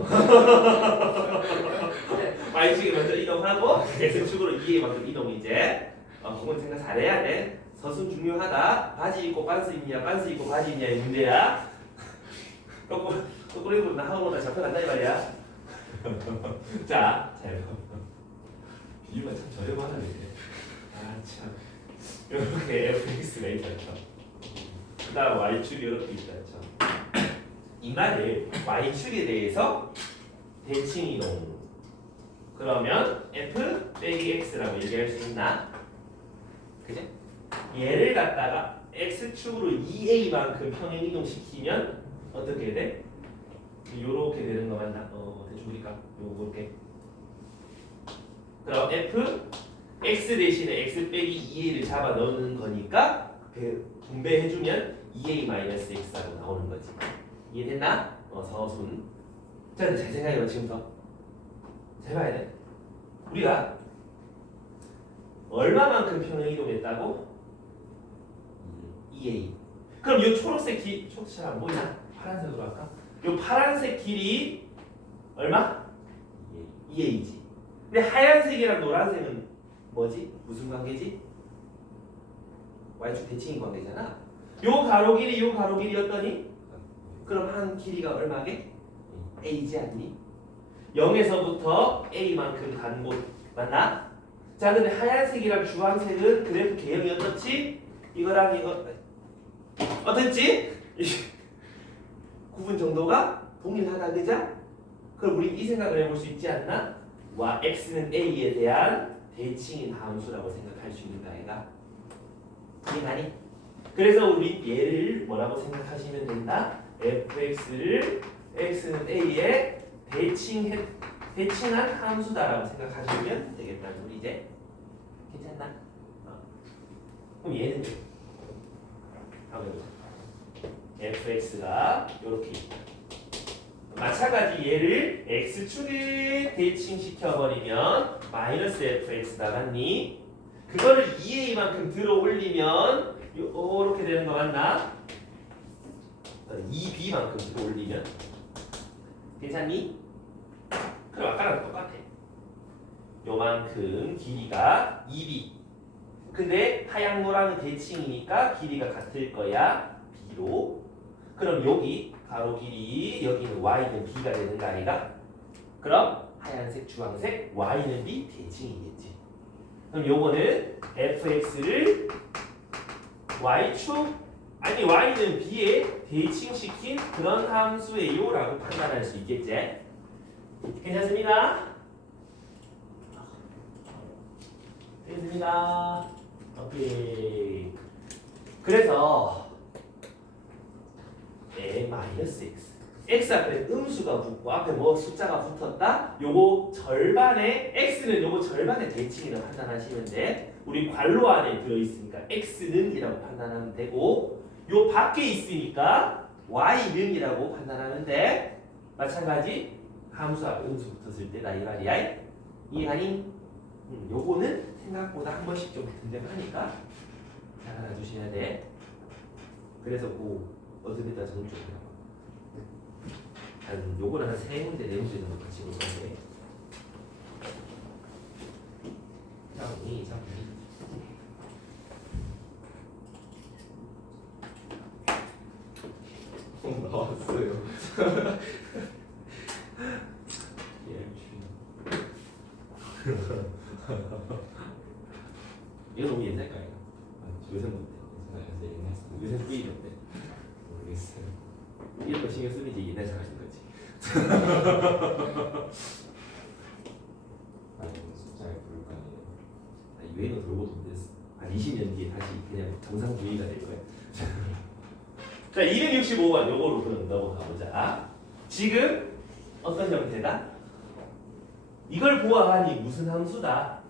y축에 먼저 이동하고 x축으로 2a만큼 이동 이제 그건 생각 잘해야 돼. 서순 중요하다. 바지 입고 반스 입냐 반스 입고 바지 입냐의 문제야. 거꾸로 입으면 나 학원보다 잡혀간다 이 말이야. 자, 잘 봐. 비유가 참 저렴하네. 아 참. 이렇게 fx가 있다죠. 그 다음 y축이 이렇게 있다죠. 이 말을 y축에 대해서 대칭 이동. 그러면 f 빼기 x라고 얘기할 수 있나? 그지? 얘를 갖다가 x축으로 2a만큼 평행 이동시키면 어떻게 돼? 요렇게 되는 거 맞나? 대충 우리가 요렇게. 그럼 f x 대신에 x 빼기 2a를 잡아 넣는 거니까 분배해주면 2a-x라고 나오는 거지. 이해됐나? 서순. 자, 잘 생각해봐 지금부터. 잘 봐야 돼. 우리가 얼마만큼 평행 이동했다고? 2a. 그럼 이 초록색 길, 초록색 잘 안 보이나? 파란색으로 할까? 이 파란색 길이 얼마? 2a지. 근데 하얀색이랑 노란색은 뭐지? 무슨 관계지? y축 대칭인 관계잖아. 요 가로 길이 요 가로 길이였더니 그럼 한 길이가 얼마게? a지 않니? 0에서부터 a만큼 간 곳 맞나? 자 근데 하얀색이랑 주황색은 그래프 개형이 어떻지? 이거랑 이거 어땠지? 구분 정도가 동일하다 그죠? 그럼 우리 이 생각을 해볼 수 있지 않나? 와 x는 a에 대한 대칭인 함수라고 생각할 수 있는 거아이가 이해가니? 그래서 우리 얘를 뭐라고 생각하시면 된다? fx를 x는 a에 대칭한 함수다라고 생각하시면 되겠다. 우리 이제 괜찮나? 그럼 얘는 한번 해보자. fx가 이렇게 있다. 마찬가지 얘를 x축에 대칭시켜버리면 마이너스 fx 나갔니? 그거를 2a만큼 들어 올리면 요렇게 되는 거 맞나? 2b만큼 들어 올리면 괜찮니? 그럼 아까랑 똑같아. 요만큼 길이가 2b. 근데 하양 노랑은 대칭이니까 길이가 같을 거야. b로. 그럼 여기 가로 길이 여기는 y는 b가 되는 거 아니가? 그럼 하얀색 주황색 y는 b 대칭이겠지. 그럼 요거는 fx를 y축 아니 y는 b에 대칭시킨 그런 함수예요 라고 판단할 수 있겠지. 괜찮습니까? 되겠습니다. 오케이. 그래서 마이너스 x x 앞에 음수가 붙고 앞에 뭐 숫자가 붙었다? 요거 절반에 x는 요거 절반의 대칭이라고 판단하시면 돼. 우리 괄호 안에 들어있으니까 x는 이라고 판단하면 되고 요 밖에 있으니까 y는 이라고 판단하면 돼. 마찬가지 함수 앞에 음수 붙었을 때다 이 말이야. 이해하니? 요거는 생각보다 한 번씩 좀 등장하니까 잘 알아두셔야 돼. 그래서 뭐 어떻게다 정리 좀 해봐. 한 요거는 한 3문제 4문제 정도 같이 볼 건데. 정리. 나왔어요. 이거 너무 옛날 거 아니야? 요새 못해. 요새 뿌이던데 모르겠어요. 이런 거 신경 쓰면 이제 옛날 사람인 거지. 아니 숫자에 부를 거 아니에요. 유행어 돌고 돈댔어. 한 20년 뒤에 다시 그냥 정상 주의가 될 거야. 자, 265번 요거로 그럼 넘어가 보자. 지금 어떤 형태다? 이걸 보아하니 무슨 함수다?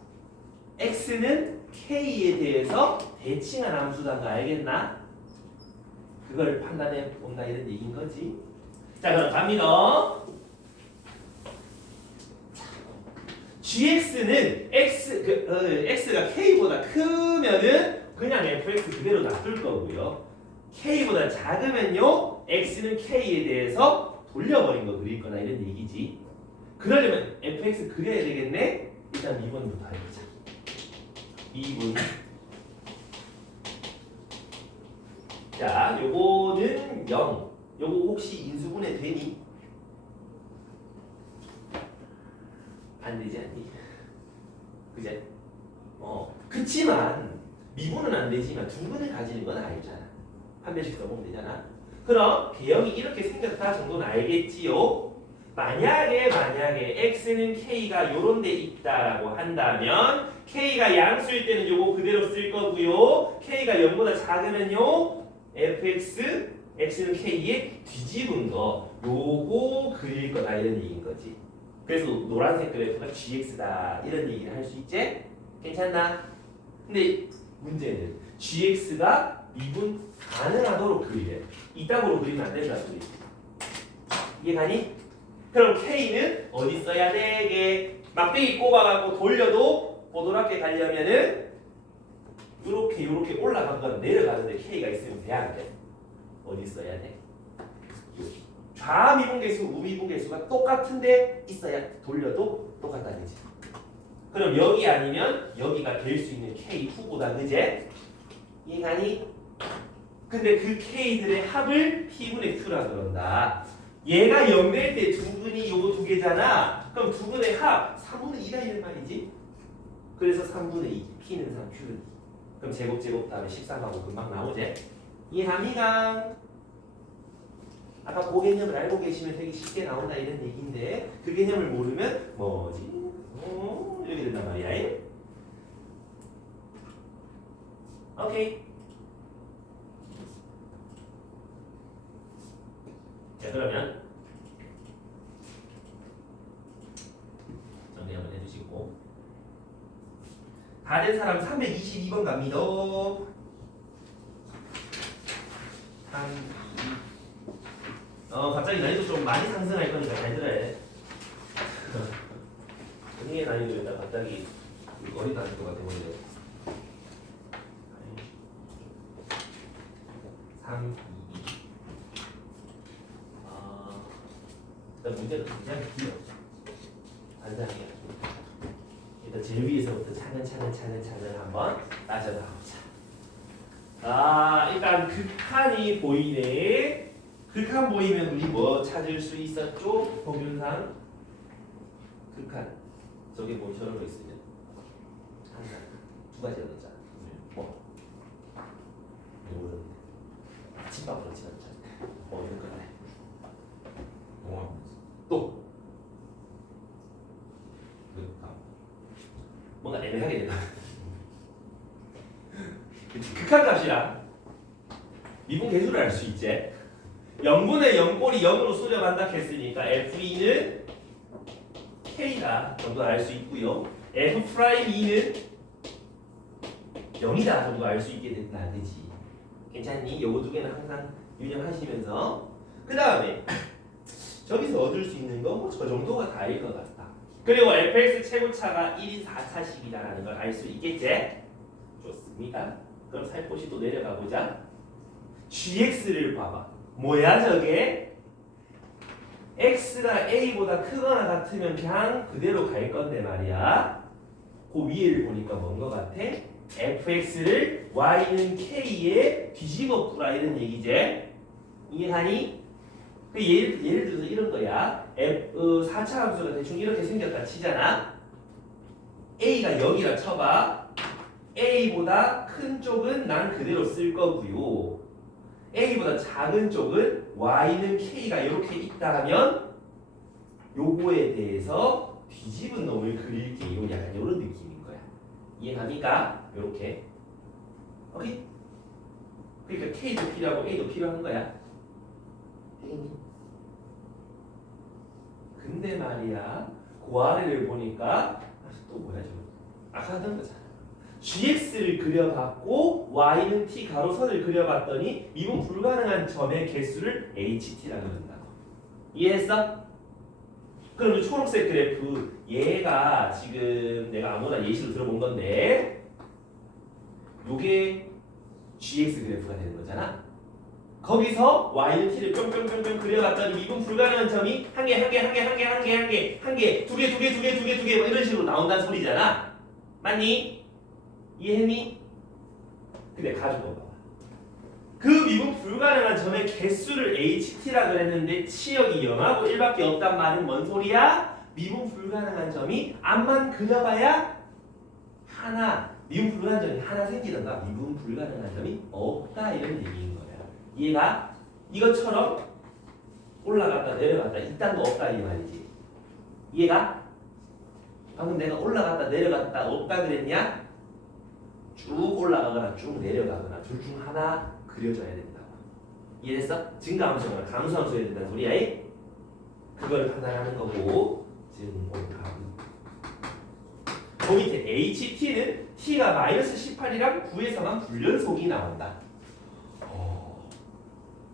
x는 k에 대해서 대칭한 함수다는 거 알겠나? 그걸 판단해 본다 이런 얘기인 거지. 자, 그럼 갑니다. gx는 x가 k보다 크면은 그냥 fx 그대로 놔둘 거고요. k보다 작으면요 x는 k에 대해서 돌려버린 거 그릴 거나 이런 얘기지. 그러려면 fx 그려야 되겠네. 일단 2번부터 해보자. 2번. 자, 요거는 0. 요거 혹시 인수분해 되니? 안 되지 않니? 그제? 그치만 미분은 안 되지만 두 분을 가지는 건 알잖아. 한 배씩 써보면 되잖아. 그럼 개형이 이렇게 생겼다 정도는 알겠지요? 만약에 x는 k가 요런 데 있다라고 한다면 k가 양수일 때는 요거 그대로 쓸 거고요. k가 0보다 작으면요 fx x는 k에 뒤집은 거 요거 그릴 거다 이런 얘기인 거지. 그래서 노란색 그래프가 gx다 이런 얘기를 할 수 있지? 괜찮나? 근데 문제는 gx가 미분 가능하도록 그리래. 이따구로 그리면 안 된다 소리. 이해가니? 그럼 k는 어디 써야 되게? 막대기 꼽아갖고 돌려도 보도롭게 가려면은 요렇게 올라가거나 내려가는데 k가 있으면 돼 안 돼? 어디 써야 돼? 여기. 좌미분계수, 우미분계수가 똑같은데 있어야 돌려도 똑같다는 거지. 그럼 여기 아니면 여기가 될 수 있는 k2보다 그제? 이해가니? 근데 그 k들의 합을 p분의 q라 그런다. 얘가 0 될 때 두 분이 요거 두 개잖아. 그럼 두 분의 합 3분의 2다 이런 말이지. 그래서 3분의 2, p는 3, q는 2. 그럼 제곱 다음에 13하고 금방 나오지? 이해합니까? 아까 그 개념을 알고 계시면 되게 쉽게 나온다 이런 얘기인데 그 개념을 모르면 뭐지? 이렇게 된단 말이야. 오케이. 자, 그러면 정리 한번 해주시고 다 된 사람 322번 갑니다. 갑자기 난이도 좀 많이 상승할 거니까 잘 들어야 돼. 은행의 난이도에다 갑자기 어린 난이도가 되버리네. 3, 2, 2. 일단 문제가 굉장히 길어. 반상이야. 일단 제일 위에서부터 차근차근 한번 따져가 보자. 일단 극한이 보이네. 극한 보이면 우리 뭐 찾을 수 있었죠? 평균상 극한. 저게 뭐 저런 거 있으면 항상 두 가지 얻었잖아. 뭐 이거는 아침밥 그렇지 않잖아. 뭐 이런 거네. 또 뭔가 애매하게 된다. 극한값이랑 미분 계수를 알 수 있지. 0분의 0꼴이 0으로 수렴한다 했으니까 F2는 K다 정도 알 수 있고요. F'2는 0이다 정도 알 수 있게 된다. 그지? 괜찮니? 요거 두 개는 항상 유념하시면서 그 다음에 저기서 얻을 수 있는 건 뭐 저 정도가 다일 것 같다. 그리고 fx 최고차가 1인 4차식이다라는 걸 알 수 있겠지? 좋습니다. 그럼 살포시 또 내려가 보자. gx를 봐봐. 뭐야 저게? x가 a보다 크거나 같으면 그냥 그대로 갈 건데 말이야. 그 위에를 보니까 뭔 것 같아? fx를 y는 k에 뒤집어 뿌라 이런 얘기지? 이해하니? 예를 들어서 이런 거야. 4차 함수가 대충 이렇게 생겼다 치잖아. a가 0이라 쳐봐. a보다 큰 쪽은 난 그대로 쓸 거고요. a보다 작은 쪽은 y는 k가 이렇게 있다 하면 요거에 대해서 뒤집은 놈을 그릴게요. 약간 이런 느낌인 거야. 이해갑니까? 요렇게. 오케이? 그러니까 k도 필요하고 a도 필요한 거야. 근데 말이야 그 아래를 보니까 또 뭐야 저거 아까 하던 거잖아. gx를 그려봤고 y는 t 가로선을 그려봤더니 미분 불가능한 점의 개수를 ht라고 그런다고. 이해했어? 그럼 이 초록색 그래프 얘가 지금 내가 아무나 예시로 들어본 건데 요게 gx 그래프가 되는 거잖아. 거기서 y는 t를 뿅뿅뿅뿅 그려봤더니 미분 불가능한 점이 한 개, 두 개 뭐 이런 식으로 나온다는 소리잖아. 맞니? 이해했니? 근데 가지고 봐봐. 그 미분 불가능한 점의 개수를 ht라 그랬는데 치역이 0하고 1밖에 없단 말은 뭔 소리야? 미분 불가능한 점이 앞만 그려봐야 하나, 미분 불가능한 점이 하나 생기던가 미분 불가능한 점이 없다 이런 얘기인 거야. 얘가 이것처럼 올라갔다 내려갔다 이딴 거 없다 이 말이지. 얘가 방금 내가 올라갔다 내려갔다 없다 그랬냐? 쭉 올라가거나 쭉 내려가거나 둘 중 하나 그려져야 된다고. 이해됐어? 증가함수나 감수함수여야 된다는 소리야. 그걸 판단하는 거고 증오감. 그 밑에 HT는 T가 마이너스 18이랑 9에서만 불연속이 나온다.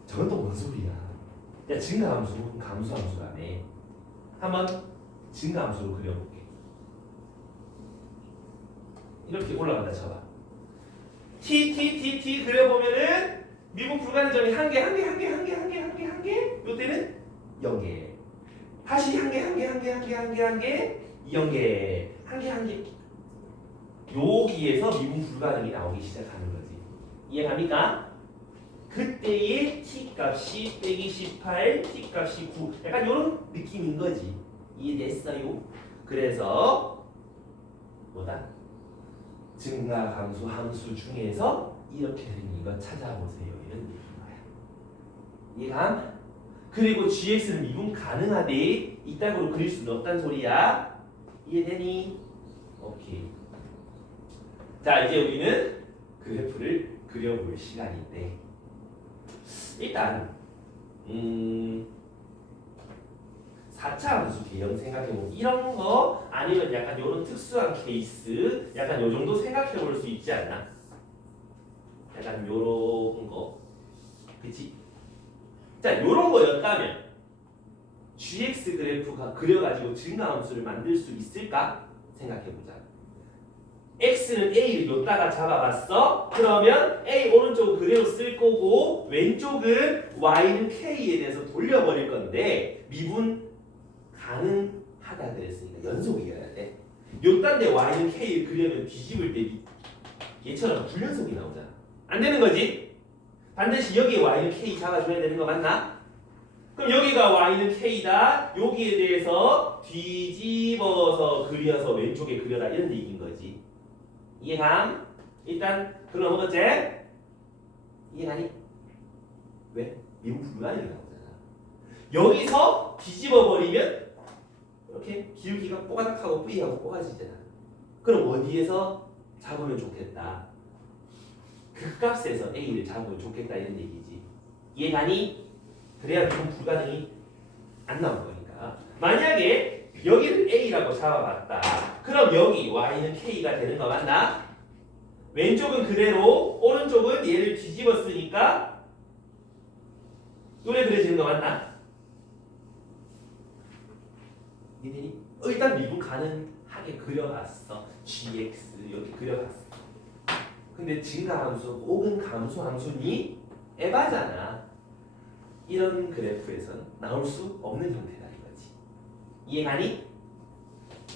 저건 또 뭔 소리야? 야 증가함수, 감수함수라네. 한번 증가함수로 그려볼게. 이렇게 올라간다 쳐봐. T 그려보면은 미분 불가능 점이 한 개. 요때는 0개. 다시 한 개. 0개. 한 개. 여기에서 미분 불가능이 나오기 시작하는 거지. 이해갑니까? 그때의 t값이 빼기 18, t값이 9 약간 이런 느낌인 거지. 이해됐어요? 그래서 뭐다? 증가 감수 함수 중에서 이렇게 생긴 거 찾아보세요. 이런 얘기인 거야. 이해감? 그리고 gx는 미분 가능하대 이따구로 그릴 수는 없단 소리야. 이해되니? 오케이. 자 이제 우리는 그래프를 그려볼 시간인데 일단 4차 함수 개형 생각해보면 이런 거 아니면 약간 이런 특수한 케이스 약간 요 정도 생각해볼 수 있지 않나? 약간 요런 거 그치? 자, 요런 거였다면 gx 그래프가 그려가지고 증가함수를 만들 수 있을까? 생각해보자. x는 a를 여기다가 잡아봤어. 그러면 a 오른쪽은 그대로 쓸 거고 왼쪽은 y는 k에 대해서 돌려버릴 건데 미분 가능하다 그랬으니까 연속이어야 돼. 요딴데 y는 k를 그려면 뒤집을 때 얘처럼 불연속이 나오잖아. 안 되는 거지? 반드시 여기에 y는 k 잡아줘야 되는 거 맞나? 그럼 여기가 y는 k다. 여기에 대해서 뒤집어서 그려서 왼쪽에 그려라 이런 얘기인 거지. 이해감? 일단 그럼 넘어갔지? 이해가니? 왜? 미분 불가능이 나오잖아. 여기서 뒤집어 버리면 이렇게 기울기가 뽀가닥하고 뿌이하고 뽀가지잖아. 그럼 어디에서 잡으면 좋겠다? 극값에서 a를 잡으면 좋겠다 이런 얘기지. 이해가니? 그래야 미분 불가능이 안 나올 거니까. 만약에 여기를 a라고 잡아봤다. 그럼 여기 y는 k가 되는 거 맞나? 왼쪽은 그대로 오른쪽은 얘를 뒤집었으니까 요래 그려지는 거 맞나? 니들이 일단 미분 가능하게 그려봤어. gx 이렇게 그려봤어. 근데 증가함수 혹은 감소함수니 에바잖아. 이런 그래프에선 나올 수 없는 형태다 이거지. 이해가니?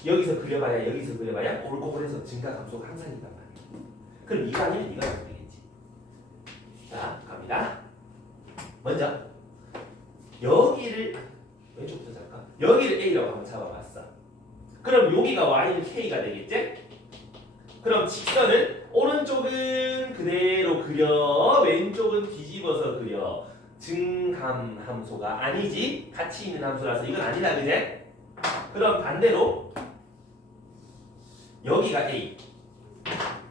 여기서 그려봐야 여기서 그려봐야 꼬불꼬불해서 증가 감소가 항상 있단 말이야. 그럼 이거 아니면 이거 하면 되겠지. 자 갑니다. 먼저 여기를 왼쪽부터 잡을까? 여기를 a라고 한번 잡아봤어. 그럼 여기가 y는 k가 되겠지? 그럼 직선은 오른쪽은 그대로 그려 왼쪽은 뒤집어서 그려. 증감함수가 아니지 같이 있는 함수라서 이건 아니다 그제? 그럼 반대로 여기가 a.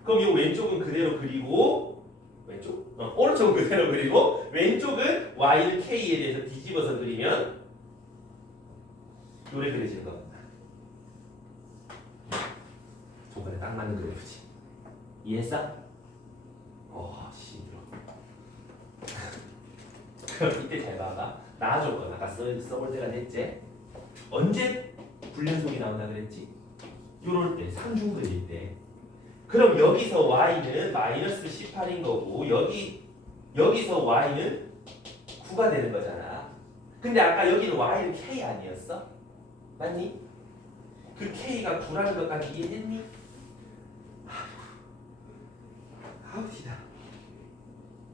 그럼 이 왼쪽은 그대로 그리고 왼쪽 오른쪽은 그대로 그리고 왼쪽은 y는 k에 대해서 뒤집어서 그리면 요래 그려지는 겁니다. 조건에 딱 맞는 그래프지. 이해했어? 힘들어. 그럼 이때 잘 봐봐. 나 조건 아까 써볼 때가 됐지? 언제 불연속이 나온다 그랬지? 요럴 때 상중 그릴 때. 그럼 여기서 y는 마이너스 18인 거고 여기서 y는 9가 되는 거잖아. 근데 아까 여기는 y는 k 아니었어? 맞니? 그 k가 9라는 것까지 이해했니? 아우 티다.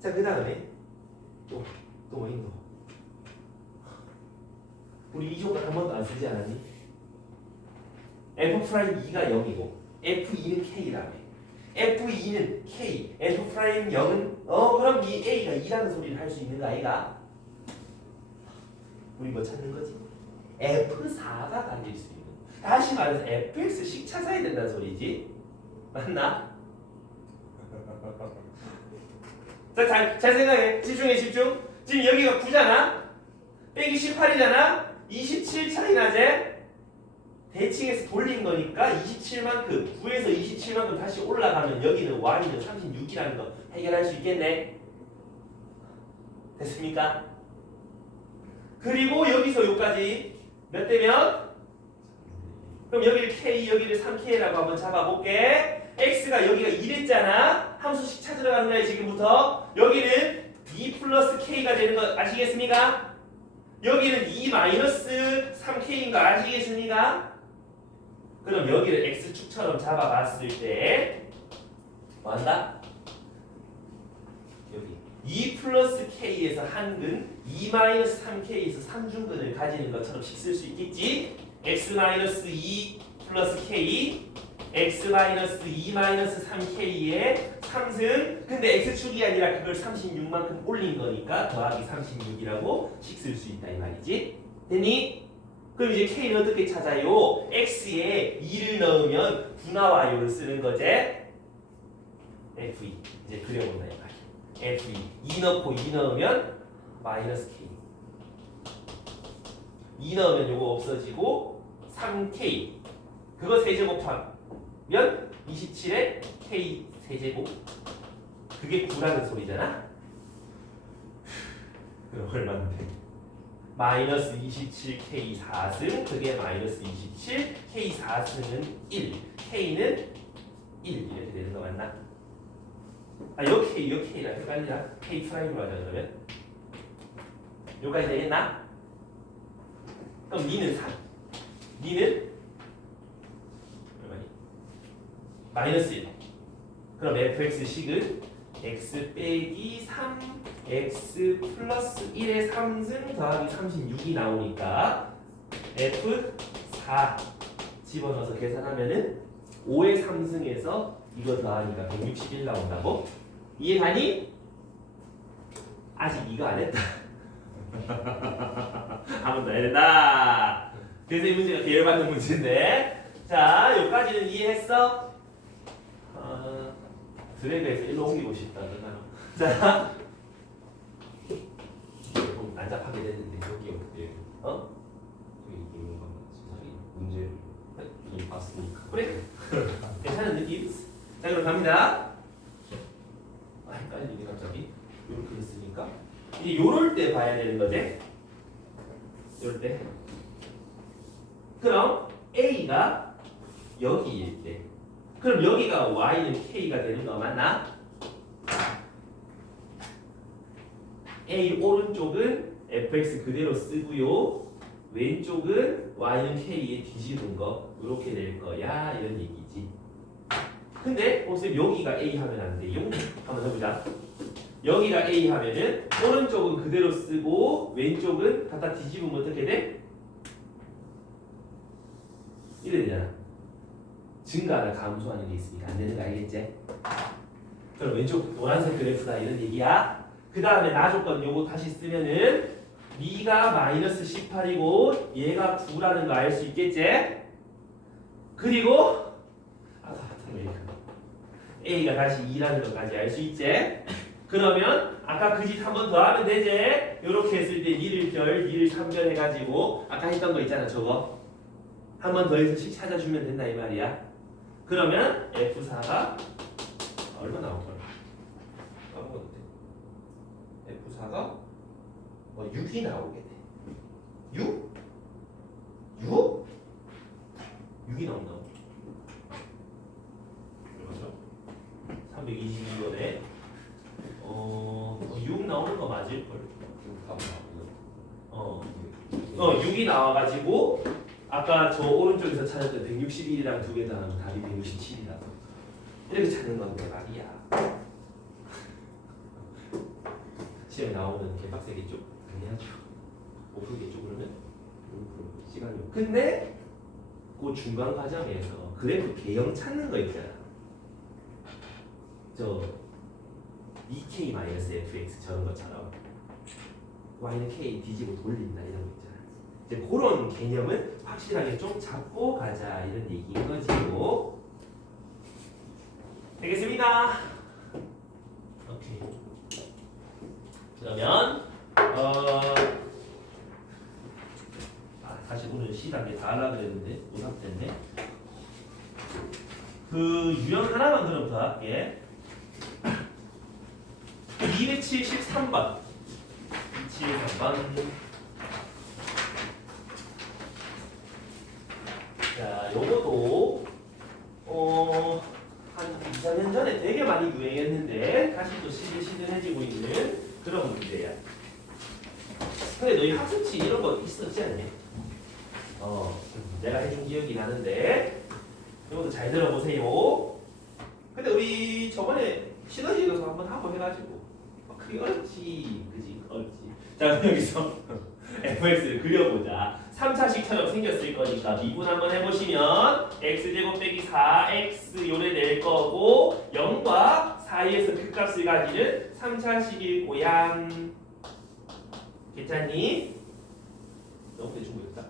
자 그 다음에 또 뭐인 거? 우리 이 조건 한 번도 안 쓰지 않았니? f'2가 0이고 f2는 k라며. f2는 k, f'0은 그럼 이 a가 2라는 소리를 할 수 있는 거 아이가? 우리 뭐 찾는 거지? f4가 가질 수 있는. 다시 말해서 fx씩 찾아야 된다는 소리지. 맞나? 자, 잘 생각해. 집중해, 집중. 지금 여기가 9잖아? 빼기 18이잖아? 27 차이 나지? 대칭해서 돌린 거니까 27만큼, 9에서 27만큼 다시 올라가면 여기는 y는 36이라는 거 해결할 수 있겠네? 됐습니까? 그리고 여기서 여기까지 몇 대면? 그럼 여기를 k, 여기를 3k라고 한번 잡아볼게. x가 여기가 2랬잖아. 함수씩 찾으러 가는 거야 지금부터. 여기는 2 플러스 k가 되는 거 아시겠습니까? 여기는 2 마이너스 3k인 거 아시겠습니까? 그럼 여기를 x축처럼 잡아봤을 때 뭐한다? 여기 2 플러스 k에서 한근 2 마이너스 3k에서 삼중근을 가지는 것처럼씩 쓸 수 있겠지? x 마이너스 2 플러스 k x 마이너스 2 마이너스 3k의 3승. 근데 x축이 아니라 그걸 36만큼 올린 거니까 더하기 36이라고 식 쓸 수 있다 이 말이지. 됐니? 그럼 이제 k는 어떻게 찾아요? x에 2를 넣으면 9 나와요를 쓰는 거지. f2 이제 그려본다 이 말이야. f2 2 넣고 2 넣으면 마이너스 k. 2 넣으면 요거 없어지고 3k 그거 세제곱하면 27에 k 세제곱 그게 9라는 소리잖아. 그럼 얼마인데? 마이너스 27 K 4승 그게 마이너스 27 K 4승은 1 K는 1 이렇게 되는 거 맞나? 아 요 K랑 헷갈리나? K 프라임으로 하자 그러면 여기까지 되겠나? 그럼 니는 3 니는 얼마니? 마이너스 1 그럼 fx식은 x 빼기 3 x 플러스 1의 3승 더하기 36이 나오니까 f4 집어넣어서 계산하면은 5의 3승에서 이거 더하니까 161 나온다고? 이해가니? 아직 이거 안 했다. 한 번 더 해야 된다. 그래서 이 문제가 계열받는 문제인데 자 여기까지는 이해했어? 드래그해서 일로 옮기고 싶다. 자 난잡하게 됐는데 여기 어때? 어? 여기 있는 건 문제를 이미 봤으니까. 그래? 괜찮은 느낌? 자 그럼 갑니다. 아 헷갈리네 갑자기. 이렇게 했으니까 이제 요럴 때 봐야 되는 거지. 요럴 때. 그럼 A가 여기일 때. 그럼 여기가 Y는 K가 되는 거 맞나? A 오른쪽은 fx 그대로 쓰고요. 왼쪽은 y는 k에 뒤집은 거 이렇게 될 거야 이런 얘기지. 근데 선생님 여기가 a 하면 안 돼요. 한번 해보자. 여기가 a 하면은 오른쪽은 그대로 쓰고 왼쪽은 갖다 뒤집으면 어떻게 돼? 이래 되잖아. 증가나 감소하는 게 있으니까 안 되는 거 알겠지? 그럼 왼쪽 노란색 그래프다 이런 얘기야. 그 다음에 나조건 요거 다시 쓰면은 미가 마이너스 18이고 얘가 9라는 거 알 수 있겠지? 그리고 A가 다시 2라는 것까지 알 수 있지? 그러면 아까 그 짓 한 번 더 하면 되지? 요렇게 했을 때 니를 별, 니를 3별 해가지고 아까 했던 거 있잖아 저거 한 번 더 해서 식 찾아주면 된다 이 말이야. 그러면 F4가 얼마 나올걸? 까먹었는데 F4가 6이 나오게 돼. 6? 6? 6이 나온다고? 맞아? 322번에 6 나오는 거 맞을걸? 6이 나와가지고 아까 저 오른쪽에서 찾았던 161이랑 두 개 더하면 답이 167이라고 이렇게 찾는 건데 말이야. 시험에 나오면 개빡세겠죠? 당연하죠. 못 풀겠죠 그러면? 시간이. 근데 그 중간 과정에서 그래프 개형 찾는 거 있잖아. 저 EK-fx 저런 것처럼 y는 k 뒤집어 돌린다 이런 거 있잖아. 이제 그런 개념은 확실하게 좀 잡고 가자 이런 얘기인 거지고. 되겠습니다. 오케이. 그러면 사실 오늘 시단계 다 하려고 그랬는데 오답됐네. 그 유형 하나만 그럼 더 할게. 273번 273번 자 요거도 한 2~3년 전에 되게 많이 유행했는데 다시 또 시들시들해지고 있는 그런 문제야. 근데 너희 학습지 이런 거 있었지 않니? 내가 해준 기억이 나는데 이것도 잘 들어보세요. 근데 우리 저번에 시너지에서 한번 하고 해가지고 그게 어렵지 그지 어렵지. 자 그럼 여기서 fx를 그려보자. 3차식처럼 생겼을 거니까 미분 한번 해보시면 x제곱 빼기 4x 요래 낼 거고 0과 사이에서 극값을 가지는 3차식일 고양. 괜찮니? 너무 대충 보였다.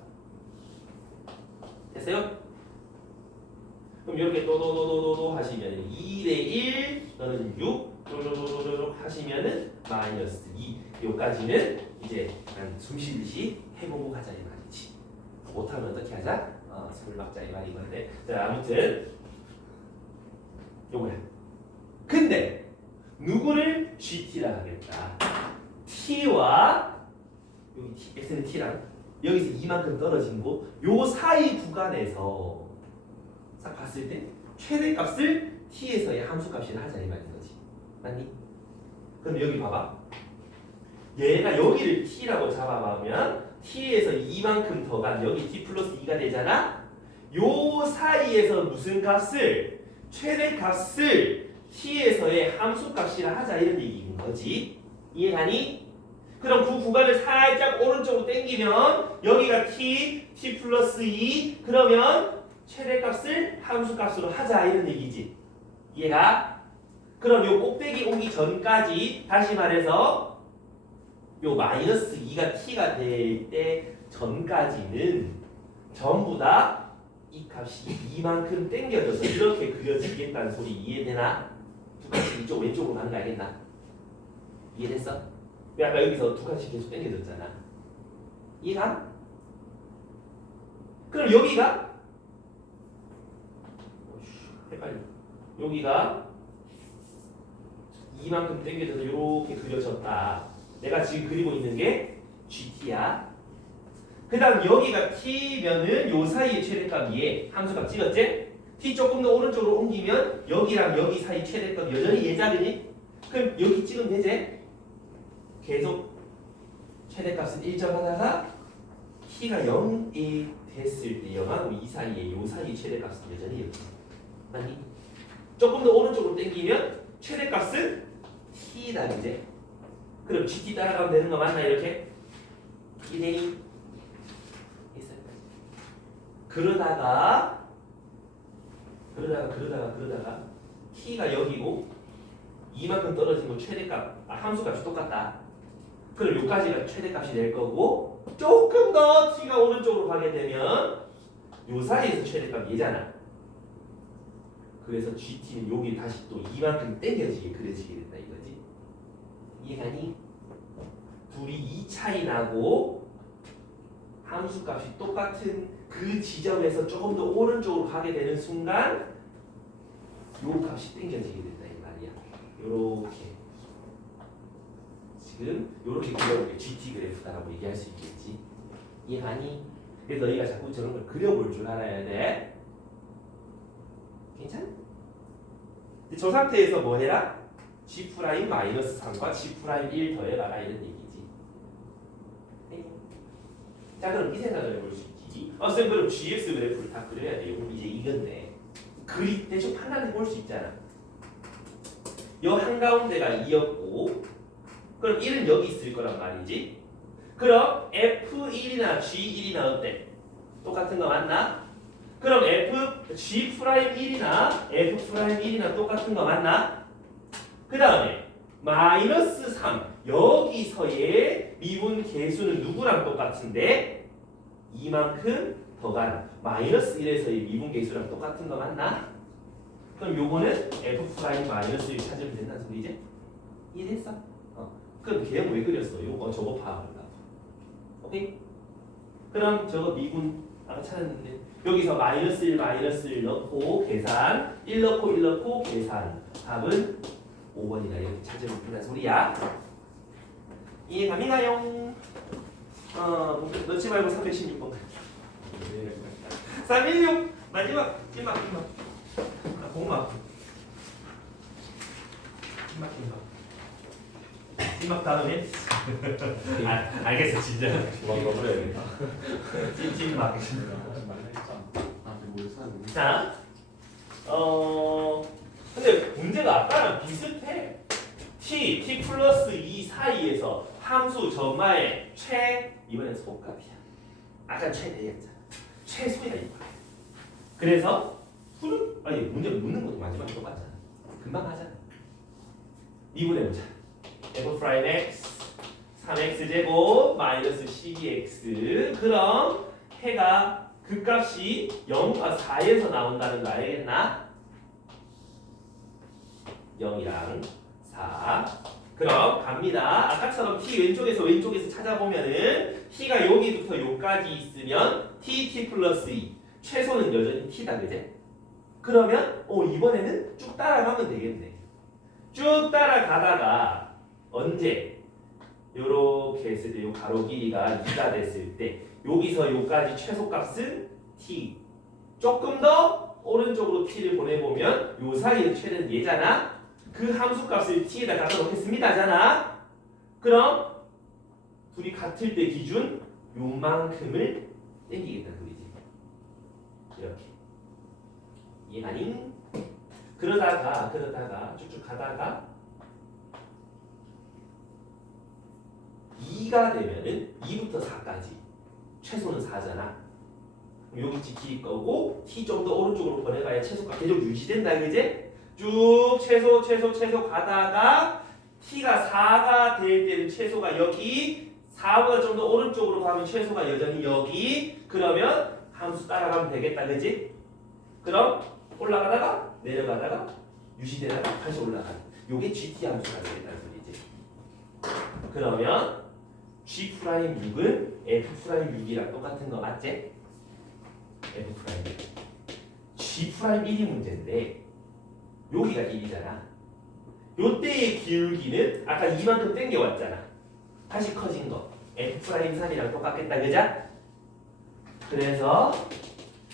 됐어요? 그럼 이렇게 또도도도도 하시면 2대 1 너는 6 도도도도도 하시면은 마이너스 2 요까지는 이제 숨 쉬듯이 해보고 가자 이 말이지. 못하면 어떻게 하자? 숨을 막자 이 말인 건데. 자 아무튼 요거야. 근데 누구를 GT라 하겠다. T와 여기 t, x는 t랑 여기서 이만큼 떨어진 거, 요 사이 구간에서 싹 봤을 때 최대값을 t에서의 함수값이라 하자 이 말인 거지. 맞니? 그럼 여기 봐봐. 얘가 여기를 t라고 잡아보면 t에서 이만큼 더간 여기 t 플러스 2가 되잖아. 요 사이에서 무슨 값을 최대값을 t에서의 함수값이라 하자 이런 얘기인 거지. 이해가니? 그럼 그 구간을 살짝 오른쪽으로 당기면 여기가 t 플러스 2 그러면 최대값을 함수값으로 하자 이런 얘기지. 이해가? 그럼 요 꼭대기 오기 전까지 다시 말해서 요 마이너스 2가 t가 될 때 전까지는 전부 다 이 값이 이만큼 당겨져서 이렇게 그려지겠다는 소리 이해되나? 두 칸씩 이쪽 왼쪽으로 가는 거 알겠나? 이해됐어? 왜 아까 여기서 두 칸씩 계속 당겨졌잖아. 이해가? 그럼 여기가 헷갈려. 여기가 이만큼 당겨져서 이렇게 그려졌다. 내가 지금 그리고 있는 게 GT야. 그 다음 여기가 T면은 요 사이의 최대값 얘 함수값 찍었지? T 조금 더 오른쪽으로 옮기면 여기랑 여기 사이 최대값 여전히 얘자르니? 그럼 여기 찍으면 되지? 계속 최대값은 1점 하다가 T가 0이 됐을 때 0하고 2 사이에 요 사이 최대값은 여전히 여기. 맞니? 조금 더 오른쪽으로 당기면 최대값은 T다 이제. 그럼 GT 따라가면 되는 거 맞나 이렇게? 이대이 있어요. 그러다가 T가 여기고 이만큼 떨어진 건 최대값, 함수값이 똑같다. 그럼 요까지가 최대값이 될 거고 조금 더 T가 오른쪽으로 가게 되면 요 사이에서 최대값 얘잖아. 그래서 GT는 여기 다시 또 이만큼 당겨지게 그려지게 된다 이거지. 이해가니? 둘이 2 차이 나고 함수값이 똑같은 그 지점에서 조금 더 오른쪽으로 가게 되는 순간 요 값이 당겨지게 된다 이 말이야. 요렇게 지금 요렇게 그려볼게. GT 그래프다라고 얘기할 수 있겠지. 이해가니? 그래서 너희가 자꾸 저런 걸 그려볼 줄 알아야 돼. 괜찮아? 저 상태에서 뭐 해라? G'-3과 G'1 더해봐라 이런 얘기지. 네. 자 그럼 이 생각을 해볼 수 있지. 쌤 그럼 GX 그래프를 다 그려야 돼요. 이제 이건데 그리 대충 판단해 볼 수 있잖아. 요 한가운데가 2였고 그럼 1은 여기 있을 거란 말이지. 그럼 F1이나 G1이나 어때? 똑같은 거 맞나? 그럼 G'1이나 F'1이나 똑같은 거 맞나? 그 다음에 마이너스 3 여기서의 미분 계수는 누구랑 똑같은데? 이만큼 더간 마이너스 1에서의 미분 계수랑 똑같은 거 맞나? 그럼 요거는 F' 마이너스 1 찾으면 된다는 소리지? 이해됐어? 그럼 걔는 왜 그렸어? 요거 저거 파악하려고. 오케이? 그럼 저거 미분 아까 찾았는데 여기서 마이너스 1 넣고 계산 1 넣고 1 넣고 계산 답은 5번이다 이렇게 찾으면 된다는 소리야. 이해갑니다요? 넣지 말고 316번 갈게요. 316 마지막 찐막 공막 찐막 다음에 알겠어 진짜 조만간 그래야겠다. 찐막. 뭘 사는 자, 근데 문제가 아까랑 비슷해. t 플러스 2 사이에서 함수 전마의 이번엔 소값이야. 아까 최대였잖아. 최소야 이거. 그래서 문제 묻는 것도 마지막에 똑같잖아. 금방 하잖아. 미분해보자. f'(x) 3x 제곱 마이너스 12x 그럼 해가 그 값이 0과 4에서 나온다는 거 알겠나? 0이랑 4 그럼 갑니다. 아까처럼 t 왼쪽에서 찾아보면은 t가 여기부터 여기까지 있으면 t 플러스 2 최소는 여전히 t다 그제? 그러면 이번에는 쭉 따라가면 되겠네. 쭉 따라가다가 언제? 요렇게 했을 때 요 가로 길이가 2가 됐을 때 여기서 요까지 최소값은 t. 조금 더 오른쪽으로 t를 보내보면 요 사이의 최대는 얘잖아. 그 함수값을 t에다 갖다 놓겠습니다잖아. 그럼 둘이 같을 때 기준 요만큼을 땡기겠다는 소리지. 이렇게. 이해가니? 그러다가 쭉쭉 가다가 2가 되면은 2부터 4까지 최소는 4잖아. 여기 지킬 거고 t 좀 더 오른쪽으로 보내봐야 최소값 계속 유지된다, 그지? 쭉 최소 가다가 t가 4가 될 때는 최소가 여기, 4보다 좀 더 오른쪽으로 가면 최소가 여전히 여기. 그러면 함수 따라가면 되겠다, 그지? 그럼 올라가다가 내려가다가 유지되다가 다시 올라가는 요게 GT 함수가 되겠다는 소리지. 그러면 G'6은 F'6이랑 똑같은 거 맞지? F'. G'1이 문제인데 여기가 1이잖아. 요때의 기울기는 아까 이만큼 땡겨왔잖아. 다시 커진 거 F'3이랑 똑같겠다, 그자? 그래서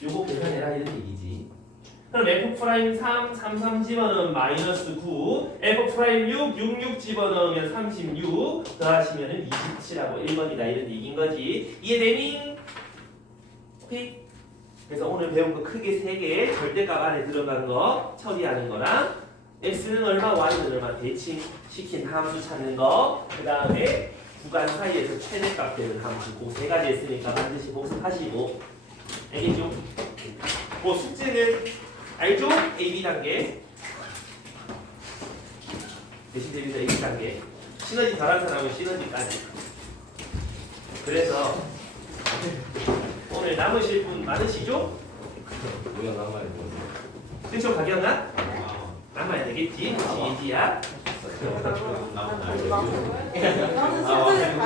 요거 계산해라 이런 얘기지. 그럼 F'3, 33 집어넣으면 -9, F'6, 66 집어넣으면 36, 더하시면은 27하고 1번이다 이런 얘기인 거지. 이해되니? 오케이? 그래서 오늘 배운 거 크게 3개, 절대값 안에 들어간 거 처리하는 거랑 x는 얼마, y는 얼마 대칭시킨 함수 찾는 거, 그 다음에 구간 사이에서 최대값 되는 함수, 그 3가지 했으니까 반드시 복습하시고. 알겠죠? 뭐 숙제는 알죠? AB 단계. 대신 대비서 AB 단계. 시너지 잘하는 사람은 시너지까지. 그래서 오늘 남으실 분 많으시죠? 뭐야 남아야 돼. 그쵸, 박영아? 남아야 되겠지? 지지야. 남아야 돼. 나는